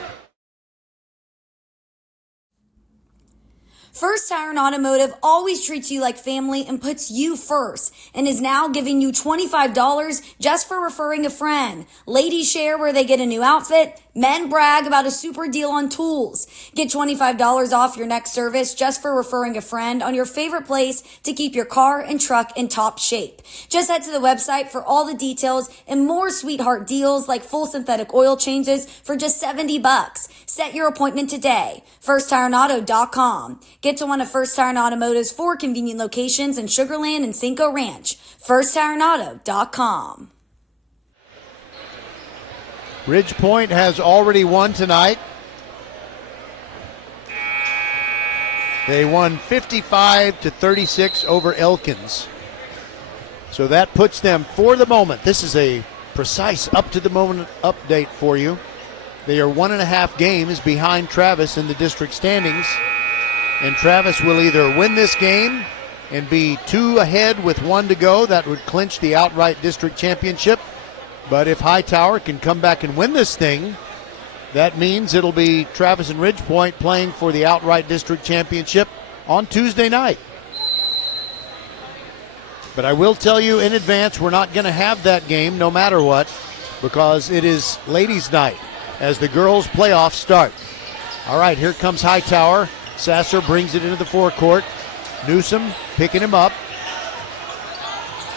First Tire Automotive always treats you like family and puts you first and is now giving you $25 just for referring a friend. Ladies share where they get a new outfit. Men brag about a super deal on tools. Get $25 off your next service just for referring a friend on your favorite place to keep your car and truck in top shape. Just head to the website for all the details and more sweetheart deals like full synthetic oil changes for just $70. Set your appointment today. FirstTireAuto.com. Get to one of First Tire Automotive's 4 convenient locations in Sugar Land and Cinco Ranch. FirstTireAuto.com. Ridge Point has already won tonight. They won 55-36 over Elkins. So that puts them, for the moment, this is a precise up-to-the-moment update for you. They are 1.5 games behind Travis in the district standings. And Travis will either win this game and be 2 ahead with 1 to go. That would clinch the outright district championship. But if Hightower can come back and win this thing, that means it'll be Travis and Ridge Point playing for the outright district championship on Tuesday night. But I will tell you in advance, we're not going to have that game no matter what, because it is ladies' night as the girls' playoffs start. All right, here comes Hightower. Sasser brings it into the forecourt. Newsom picking him up.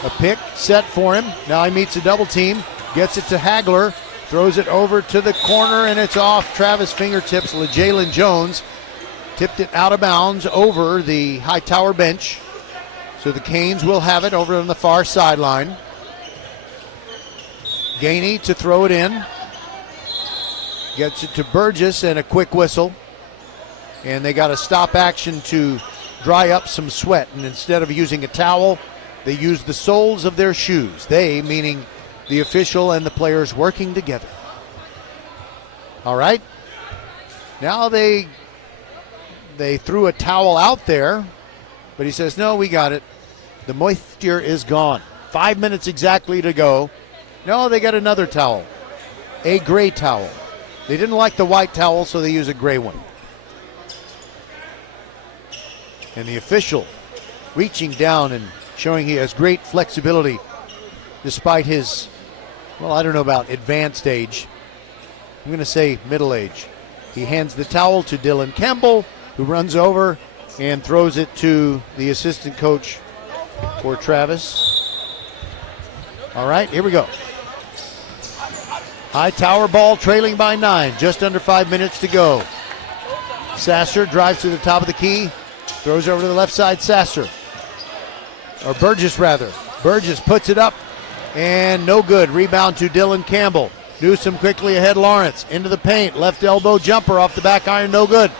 A pick set for him. Now he meets a double team. Gets it to Hagler. Throws it over to the corner, and it's off Travis' fingertips. LeJalen Jones tipped it out of bounds over the Hightower bench. So the Canes will have it over on the far sideline. Gainey to throw it in. Gets it to Burgess and a quick whistle. And they got a stop action to dry up some sweat. And instead of using a towel, they used the soles of their shoes. They, meaning the official and the players working together. All right. Now they threw a towel out there, but he says, no, we got it. The moisture is gone. 5 minutes exactly to go. No, they got another towel, a gray towel. They didn't like the white towel, so they use a gray one. And the official reaching down and showing he has great flexibility despite his, well, I don't know about advanced age. I'm going to say middle age. He hands the towel to Dylan Campbell, who runs over and throws it to the assistant coach for Travis. All right, here we go. Hightower ball trailing by 9, just under 5 minutes to go. Sasser drives to the top of the key, throws over to the left side, Sasser. Or Burgess, rather. Burgess puts it up, and no good. Rebound to Dylan Campbell. Newsom quickly ahead, Lawrence. Into the paint, left elbow jumper off the back iron, no good.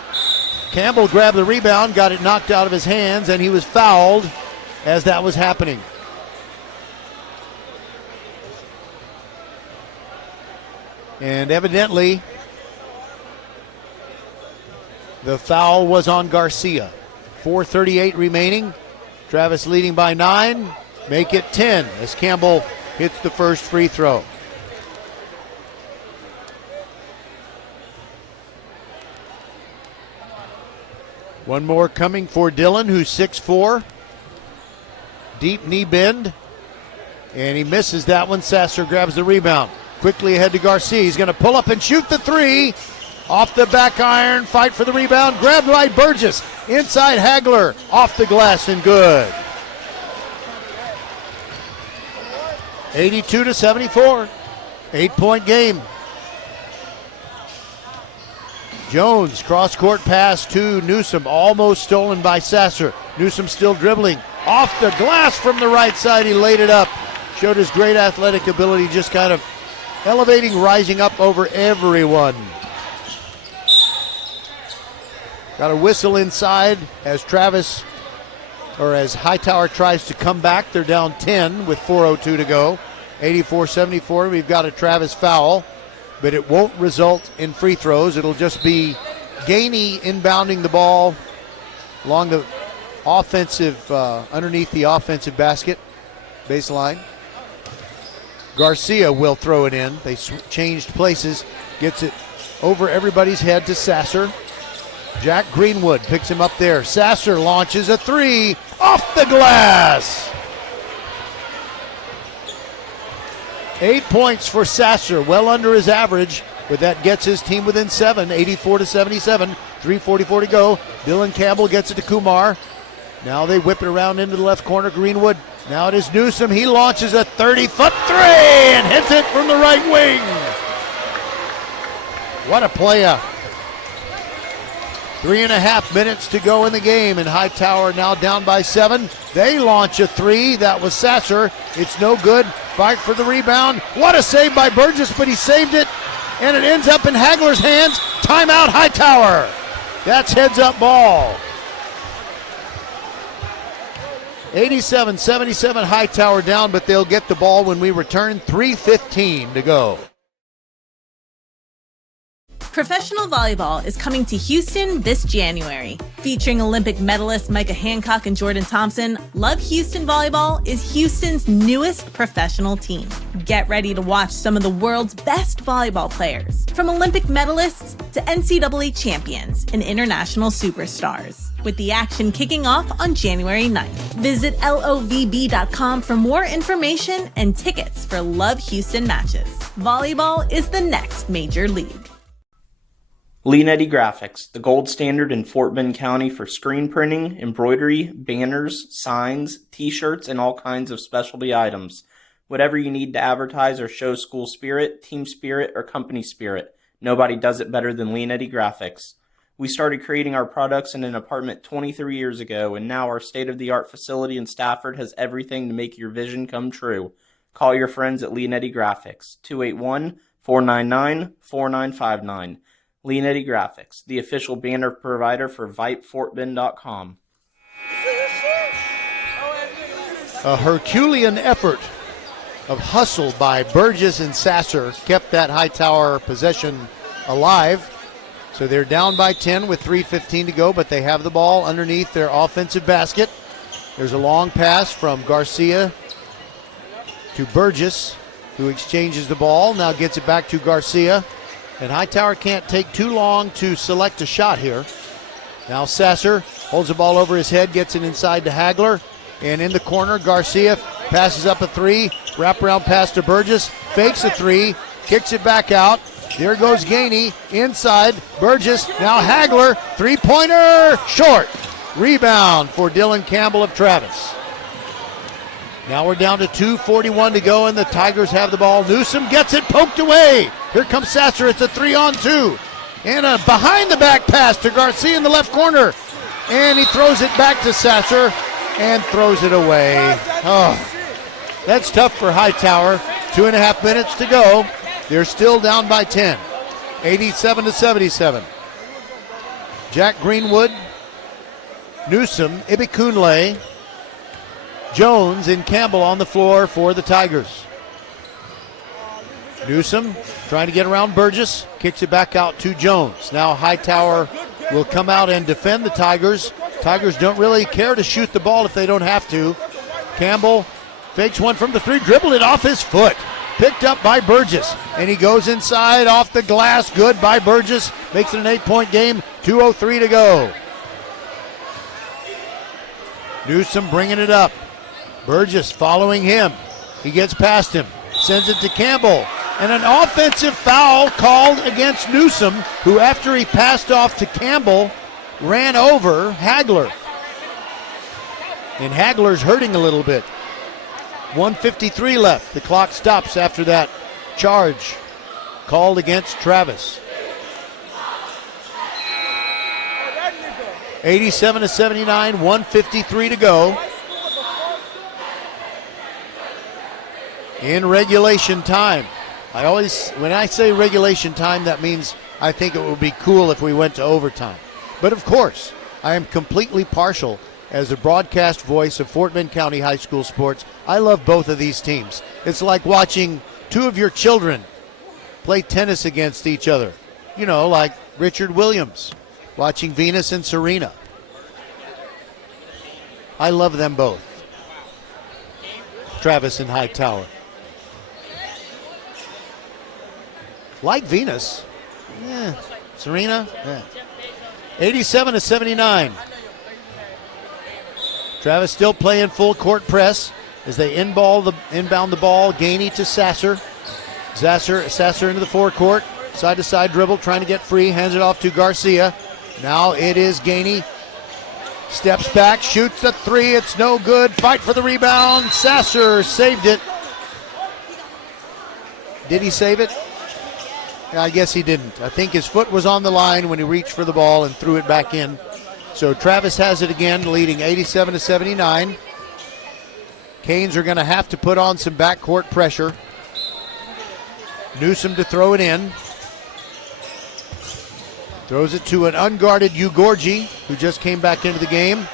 Campbell grabbed the rebound, got it knocked out of his hands, and he was fouled as that was happening. And evidently, the foul was on Garcia. 4:38 remaining. Travis leading by 9. Make it 10 as Campbell hits the first free throw. One more coming for Dylan, who's 6'4". Deep knee bend. And he misses that one. Sasser grabs the rebound. Quickly ahead to Garcia. He's going to pull up and shoot the three. Off the back iron. Fight for the rebound. Grabbed by Burgess. Inside Hagler. Off the glass and good. 82-74. 8-point game. Jones, cross-court pass to Newsom. Almost stolen by Sasser. Newsom still dribbling. Off the glass from the right side. He laid it up. Showed his great athletic ability, just kind of elevating, rising up over everyone. Got a whistle inside as Hightower tries to come back. They're down 10 with 4:02 to go. 84-74. We've got a Travis foul, but it won't result in free throws. It'll just be Gainey inbounding the ball along the offensive, underneath the offensive basket baseline. Garcia will throw it in. They changed places. Gets it over everybody's head to Sasser. Jack Greenwood picks him up there. Sasser launches a three off the glass. 8 points for Sasser, well under his average, but that gets his team within 7, 84-77, 3:44 to go. Dylan Campbell gets it to Kumar. Now they whip it around into the left corner. Greenwood. Now it is Newsom. He launches a 30-foot three and hits it from the right wing. What a play. 3.5 minutes to go in the game, and Hightower now down by 7. They launch a three. That was Sasser. It's no good. Fight for the rebound. What a save by Burgess, but he saved it, and it ends up in Hagler's hands. Timeout, Hightower. That's heads-up ball. 87-77, Hightower down, but they'll get the ball when we return. 3:15 to go. Professional volleyball is coming to Houston this January. Featuring Olympic medalists Micah Hancock and Jordan Thompson, Love Houston Volleyball is Houston's newest professional team. Get ready to watch some of the world's best volleyball players, from Olympic medalists to NCAA champions and international superstars, with the action kicking off on January 9th. Visit lovb.com for more information and tickets for Love Houston matches. Volleyball is the next major league. Leanetti Graphics, the gold standard in Fort Bend County for screen printing, embroidery, banners, signs, t-shirts, and all kinds of specialty items. Whatever you need to advertise or show school spirit, team spirit, or company spirit, nobody does it better than Leanetti Graphics. We started creating our products in an apartment 23 years ago, and now our state-of-the-art facility in Stafford has everything to make your vision come true. Call your friends at Leanetti Graphics, 281-499-4959. Leanetti Graphics, the official banner provider for VypeFortBend.com. A Herculean effort of hustle by Burgess and Sasser kept that Hightower possession alive. So they're down by 10 with 3:15 to go, but they have the ball underneath their offensive basket. There's a long pass from Garcia to Burgess, who exchanges the ball, now gets it back to Garcia. And Hightower can't take too long to select a shot here. Now Sasser holds the ball over his head, gets it inside to Hagler. And in the corner, Garcia passes up a three. Wraparound pass to Burgess. Fakes a three. Kicks it back out. There goes Gainey. Inside. Burgess. Now Hagler. Three-pointer. Short. Rebound for Dylan Campbell of Travis. Now we're down to 2:41 to go, and the Tigers have the ball. Newsom gets it poked away. Here comes Sasser. It's a 3-on-2. And a behind-the-back pass to Garcia in the left corner. And he throws it back to Sasser and throws it away. Oh, that's tough for Hightower. 2.5 minutes to go. They're still down by 10. 87-77. Jack Greenwood, Newsom, Ibikunle, Jones, and Campbell on the floor for the Tigers. Newsom trying to get around Burgess, kicks it back out to Jones. Now Hightower will come out and defend the Tigers. Tigers don't really care to shoot the ball if they don't have to. Campbell fakes one from the three, dribbled it off his foot. Picked up by Burgess, and he goes inside off the glass. Good by Burgess. Makes it an 8-point game. 2:03 to go. Newsom bringing it up. Burgess following him. He gets past him. Sends it to Campbell. And an offensive foul called against Newsom, who after he passed off to Campbell, ran over Hagler. And Hagler's hurting a little bit. 1:53 left. The clock stops after that charge called against Travis. 87-79, 1:53 to go. In regulation time. When I say regulation time, that means I think it would be cool if we went to overtime. But of course, I am completely partial as a broadcast voice of Fort Bend County High School sports. I love both of these teams. It's like watching two of your children play tennis against each other. You know, like Richard Williams watching Venus and Serena. I love them both. Travis and Hightower. Like Venus. Yeah. Serena. Yeah. 87-79. Travis still playing full court press as they inbound the ball. Gainey to Sasser. Sasser into the forecourt. Side to side dribble, trying to get free. Hands it off to Garcia. Now it is Gainey. Steps back, shoots a three. It's no good. Fight for the rebound. Sasser saved it. Did he save it? I guess he didn't. I think his foot was on the line when he reached for the ball and threw it back in. So Travis has it again, leading 87-79. Canes are going to have to put on some backcourt pressure. Newsom to throw it in. Throws it to an unguarded Ugorji, who just came back into the game.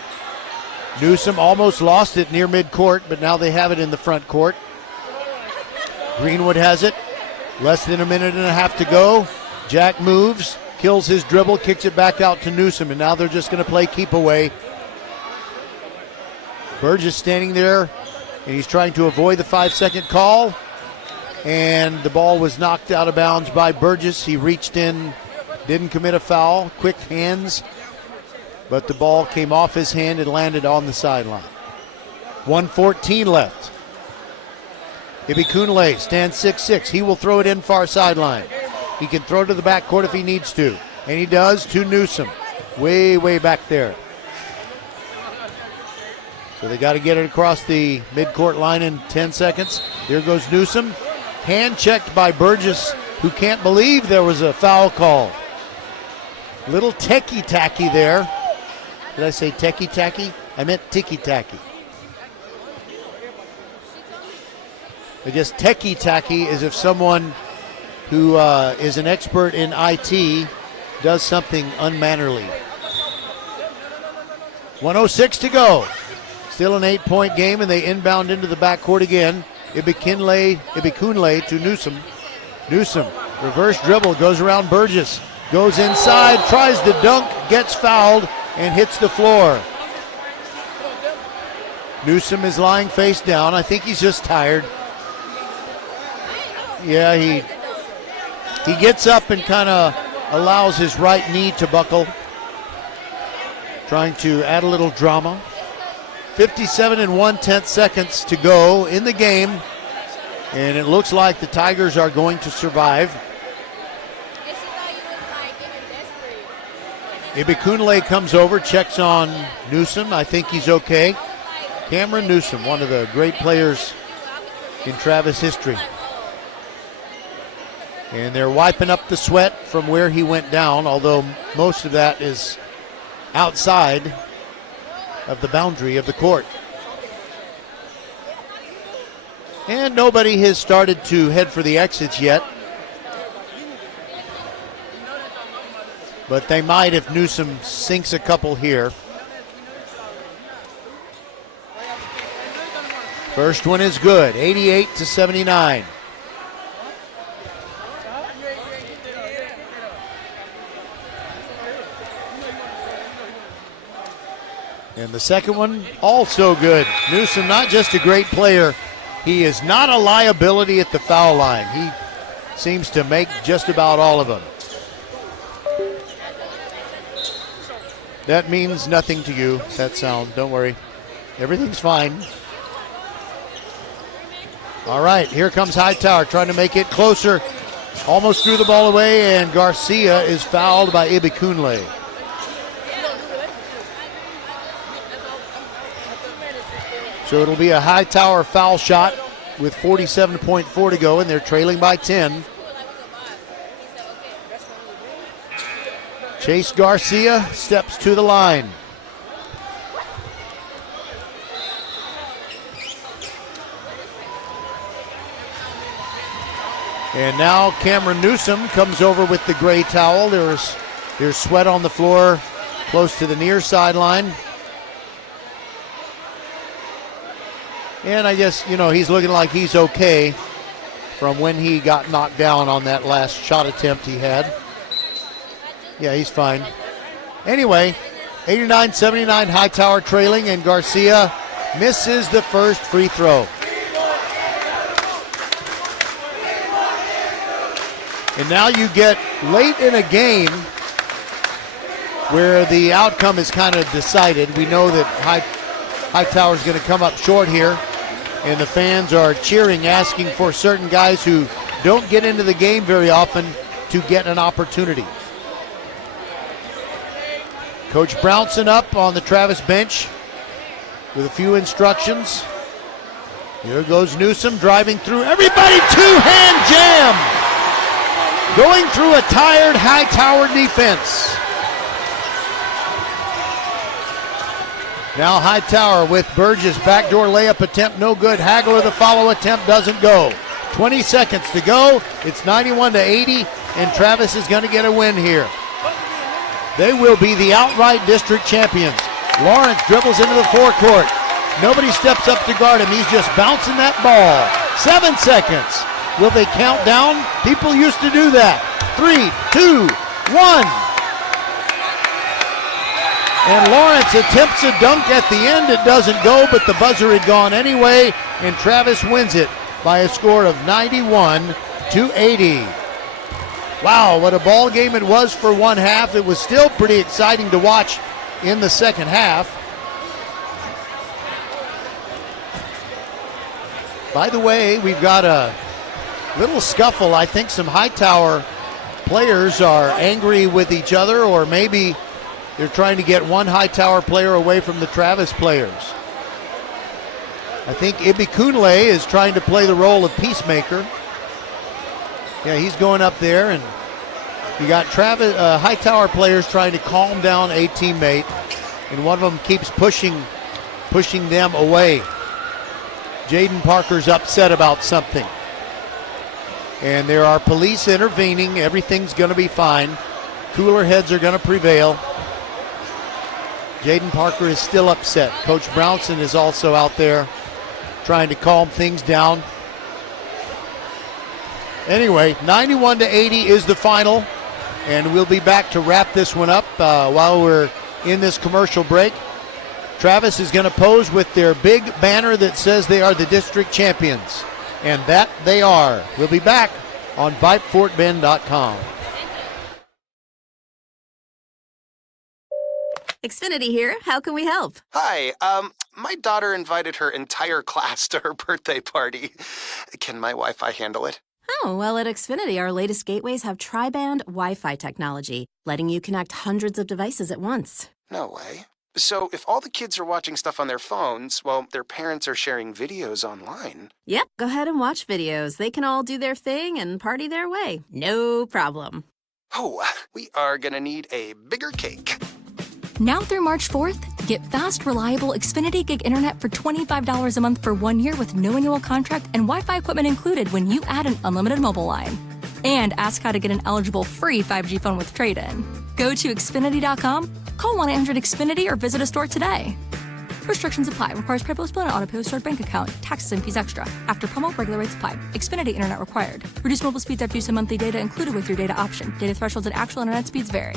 Newsom almost lost it near midcourt, but now they have it in the front court. Greenwood has it. Less than a minute and a half to go. Jack moves, kills his dribble, kicks it back out to Newsom, and now they're just going to play keep away. Burgess standing there, and he's trying to avoid the 5-second call. And the ball was knocked out of bounds by Burgess. He reached in, didn't commit a foul. Quick hands, but the ball came off his hand and landed on the sideline. 1:14 left. Ibikunle stands 6'6". He will throw it in far sideline. He can throw to the backcourt if he needs to. And he does to Newsom. Way, way back there. So they got to get it across the midcourt line in 10 seconds. There goes Newsom. Hand checked by Burgess, who can't believe there was a foul call. Little techie-tacky there. Did I say techie-tacky? I meant ticky-tacky. I guess techie-tacky is if someone who is an expert in IT does something unmannerly. 1:06 to go. Still an 8-point game, and they inbound into the backcourt again. Ibikunle to Newsom. Newsom, reverse dribble, goes around Burgess. Goes inside, tries the dunk, gets fouled, and hits the floor. Newsom is lying face down. I think he's just tired. Yeah, he gets up and kind of allows his right knee to buckle, trying to add a little drama. 57 1/10 seconds to go in the game, and it looks like the Tigers are going to survive. Ibikunle comes over, checks on Newsom. I think he's okay. Cameron Newsom, one of the great players in Travis history. And they're wiping up the sweat from where he went down, although most of that is outside of the boundary of the court. And nobody has started to head for the exits yet. But they might if Newsom sinks a couple here. First one is good, 88-79. And the second one, also good. Newsom, not just a great player, he is not a liability at the foul line. He seems to make just about all of them. That means nothing to you, that sound. Don't worry. Everything's fine. All right, here comes Hightower trying to make it closer. Almost threw the ball away, and Garcia is fouled by Ibikunle. So it'll be a Hightower foul shot with 47.4 to go, and they're trailing by 10. Chase Garcia steps to the line. And now Cameron Newsom comes over with the gray towel. There's sweat on the floor close to the near sideline. And I guess, he's looking like he's okay from when he got knocked down on that last shot attempt he had. Yeah, he's fine. Anyway, 89-79, Hightower trailing, and Garcia misses the first free throw. And now you get late in a game where the outcome is kind of decided. We know that Hightower's going to come up short here, and the fans are cheering, asking for certain guys who don't get into the game very often to get an opportunity. Coach Brownson up on the Travis bench with a few instructions. Here goes Newsom driving through. Everybody, two-hand jam! Going through a tired Hightower defense. Now Hightower with Burgess. Backdoor layup attempt, no good. Hagler, the follow attempt, doesn't go. 20 seconds to go. It's 91-80, and Travis is going to get a win here. They will be the outright district champions. Lawrence dribbles into the forecourt. Nobody steps up to guard him. He's just bouncing that ball. 7 seconds. Will they count down? People used to do that. 3, 2, 1. And Lawrence attempts a dunk at the end. It doesn't go, but the buzzer had gone anyway, and Travis wins it by a score of 91-80. Wow, what a ball game it was for one half. It was still pretty exciting to watch in the second half. By the way, we've got a little scuffle. I think some Hightower players are angry with each other, or maybe they're trying to get one Hightower player away from the Travis players. I think Ibikunle is trying to play the role of peacemaker. Yeah, he's going up there, and you got Travis Hightower players trying to calm down a teammate, and one of them keeps pushing them away. Jaden Parker's upset about something. And there are police intervening. Everything's going to be fine. Cooler heads are going to prevail. Jaden Parker is still upset. Coach Brownson is also out there trying to calm things down. Anyway, 91-80 is the final, and we'll be back to wrap this one up while we're in this commercial break. Travis is going to pose with their big banner that says they are the district champions, and that they are. We'll be back on VypeFortBend.com. Xfinity here. How can we help? Hi, my daughter invited her entire class to her birthday party. Can my Wi-Fi handle it? Oh, well, at Xfinity, our latest gateways have tri-band Wi-Fi technology, letting you connect hundreds of devices at once. No way. So if all the kids are watching stuff on their phones, well, their parents are sharing videos online. Yep, go ahead and watch videos. They can all do their thing and party their way. No problem. Oh, we are gonna need a bigger cake. Now through March 4th, get fast, reliable Xfinity Gig Internet for $25 a month for 1 year with no annual contract and Wi-Fi equipment included when you add an unlimited mobile line. And ask how to get an eligible free 5G phone with trade-in. Go to Xfinity.com, call 1-800-XFINITY, or visit a store today. Restrictions apply. Requires PayPal and auto-pay stored bank account. Taxes and fees extra. After promo, regular rates apply. Xfinity Internet required. Reduced mobile speeds after use of monthly data included with your data option. Data thresholds and actual internet speeds vary.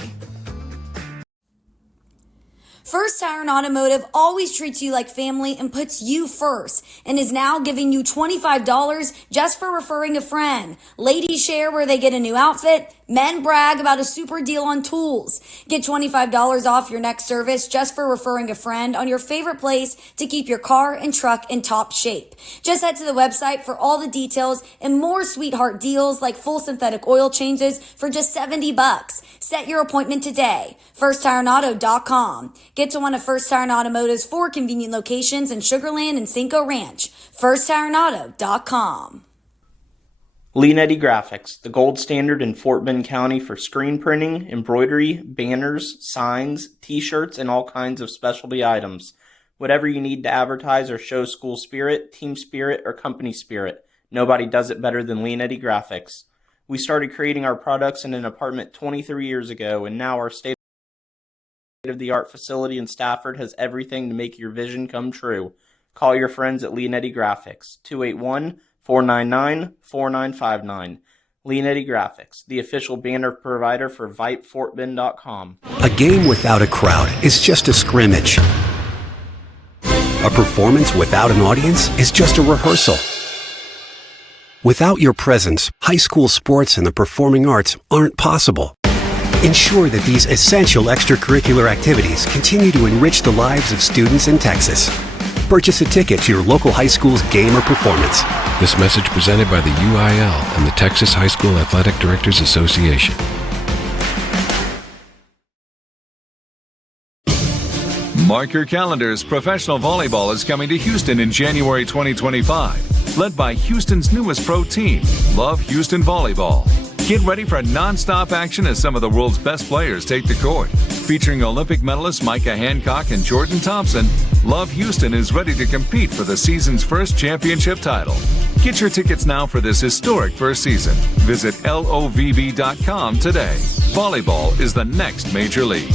First Tire Automotive always treats you like family and puts you first, and is now giving you $25 just for referring a friend. Ladies share where they get a new outfit. Men brag about a super deal on tools. Get $25 off your next service just for referring a friend on your favorite place to keep your car and truck in top shape. Just head to the website for all the details and more sweetheart deals like full synthetic oil changes for just $70. Set your appointment today. FirstTireAuto.com. Get to one of First Tire Automotive's 4 convenient locations in Sugar Land and Cinco Ranch. FirstTireAuto.com. Leanetti Graphics, the gold standard in Fort Bend County for screen printing, embroidery, banners, signs, t-shirts, and all kinds of specialty items. Whatever you need to advertise or show school spirit, team spirit, or company spirit, Nobody does it better than Leonetti Graphics. We started creating our products in an apartment 23 years ago, and now our state-of-the-art facility in Stafford has everything to make your vision come true. Call your friends at Leonetti Graphics, 281-499-4959. Leonetti Graphics, the official banner provider for VypeFortBend.com. A game without a crowd is just a scrimmage. A performance without an audience is just a rehearsal. Without your presence, high school sports and the performing arts aren't possible. Ensure that these essential extracurricular activities continue to enrich the lives of students in Texas. Purchase a ticket to your local high school's game or performance. This message presented by the UIL and the Texas High School Athletic Directors Association. Mark your calendars. Professional volleyball is coming to Houston in January 2025. Led by Houston's newest pro team, Love Houston Volleyball. Get ready for non-stop action as some of the world's best players take the court. Featuring Olympic medalists Micah Hancock and Jordan Thompson, Love Houston is ready to compete for the season's first championship title. Get your tickets now for this historic first season. Visit lovb.com today. Volleyball is the next major league.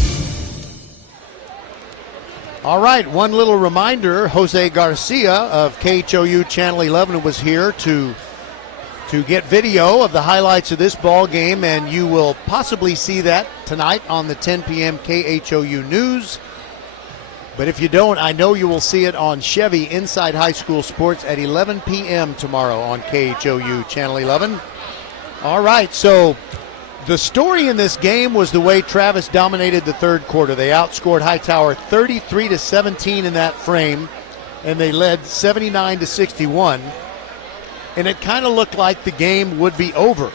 All right, one little reminder, Jose Garcia of KHOU Channel 11 was here to get video of the highlights of this ball game, and you will possibly see that tonight on the 10 p.m. KHOU News. But if you don't, I know you will see it on Chevy Inside High School Sports at 11 p.m. tomorrow on KHOU Channel 11. All right, so the story in this game was the way Travis dominated the third quarter. They outscored Hightower 33-17 in that frame, and they led 79-61. And it kind of looked like the game would be over.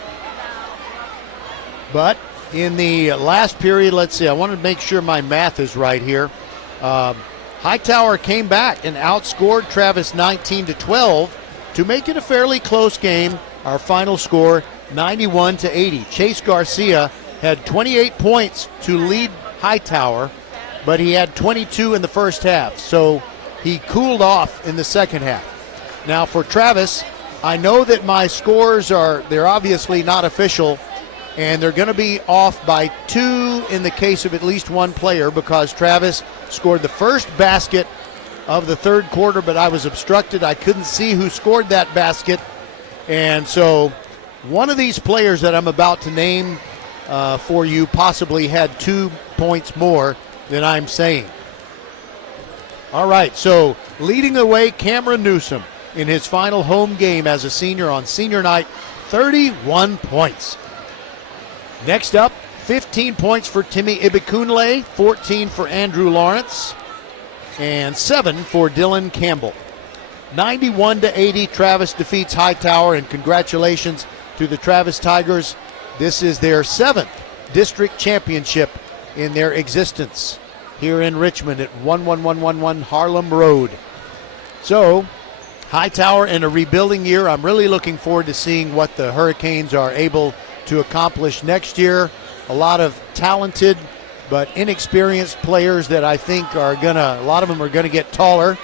But in the last period, let's see, I want to make sure my math is right here. Hightower came back and outscored Travis 19-12 to make it a fairly close game. Our final score, 91-80. Chase Garcia had 28 points to lead Hightower, but he had 22 in the first half, so he cooled off in the second half. Now for Travis, I know that my scores they're obviously not official, and they're going to be off by 2 in the case of at least one player, because Travis scored the first basket of the third quarter, but I was obstructed. I couldn't see who scored that basket, and so one of these players that I'm about to name for you possibly had 2 points more than I'm saying. All right, so leading the way, Cameron Newsom in his final home game as a senior on senior night, 31 points. Next up, 15 points for Timmy Ibikunle, 14 for Andrew Lawrence, and 7 for Dylan Campbell. 91-80, Travis defeats Hightower, and congratulations to the Travis Tigers. This is their 7th district championship in their existence here in Richmond at 11111 Harlem Road. So, Hightower in a rebuilding year. I'm really looking forward to seeing what the Hurricanes are able to accomplish next year. A lot of talented but inexperienced players that I think a lot of them are gonna get taller,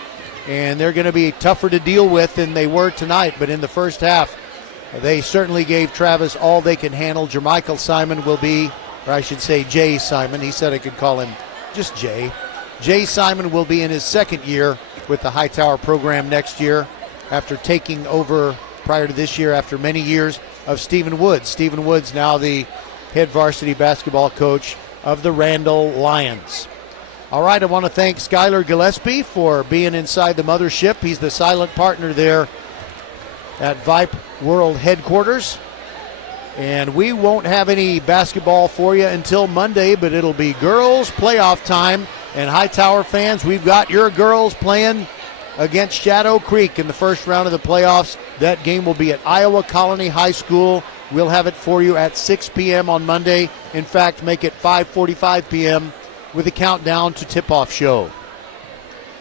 and they're gonna be tougher to deal with than they were tonight. But in the first half, they certainly gave Travis all they can handle. Jermichael Simon will be, or I should say Jay Simon. He said I could call him just Jay. Jay Simon will be in his second year with the Hightower program next year, after taking over prior to this year after many years of Stephen Woods. Stephen Woods now the head varsity basketball coach of the Randall Lions. All right, I want to thank Skylar Gillespie for being inside the mothership. He's the silent partner there at Vype World Headquarters. And we won't have any basketball for you until Monday, but it'll be girls playoff time. And Hightower fans, we've got your girls playing against Shadow Creek in the first round of the playoffs. That game will be at Iowa Colony High School. We'll have it for you at 6 p.m. on Monday. In fact, make it 5:45 p.m. with a countdown to tip-off show.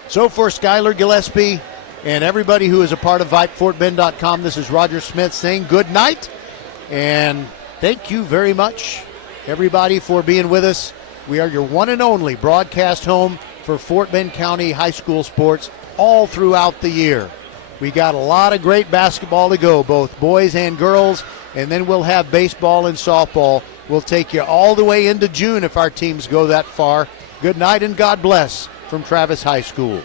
So for Skylar Gillespie and everybody who is a part of VypeFortBend.com, this is Roger Smith saying good night. And thank you very much, everybody, for being with us. We are your one and only broadcast home for Fort Bend County high school sports all throughout the year. We got a lot of great basketball to go, both boys and girls, and then we'll have baseball and softball. We'll take you all the way into June if our teams go that far. Good night and God bless from Travis High School.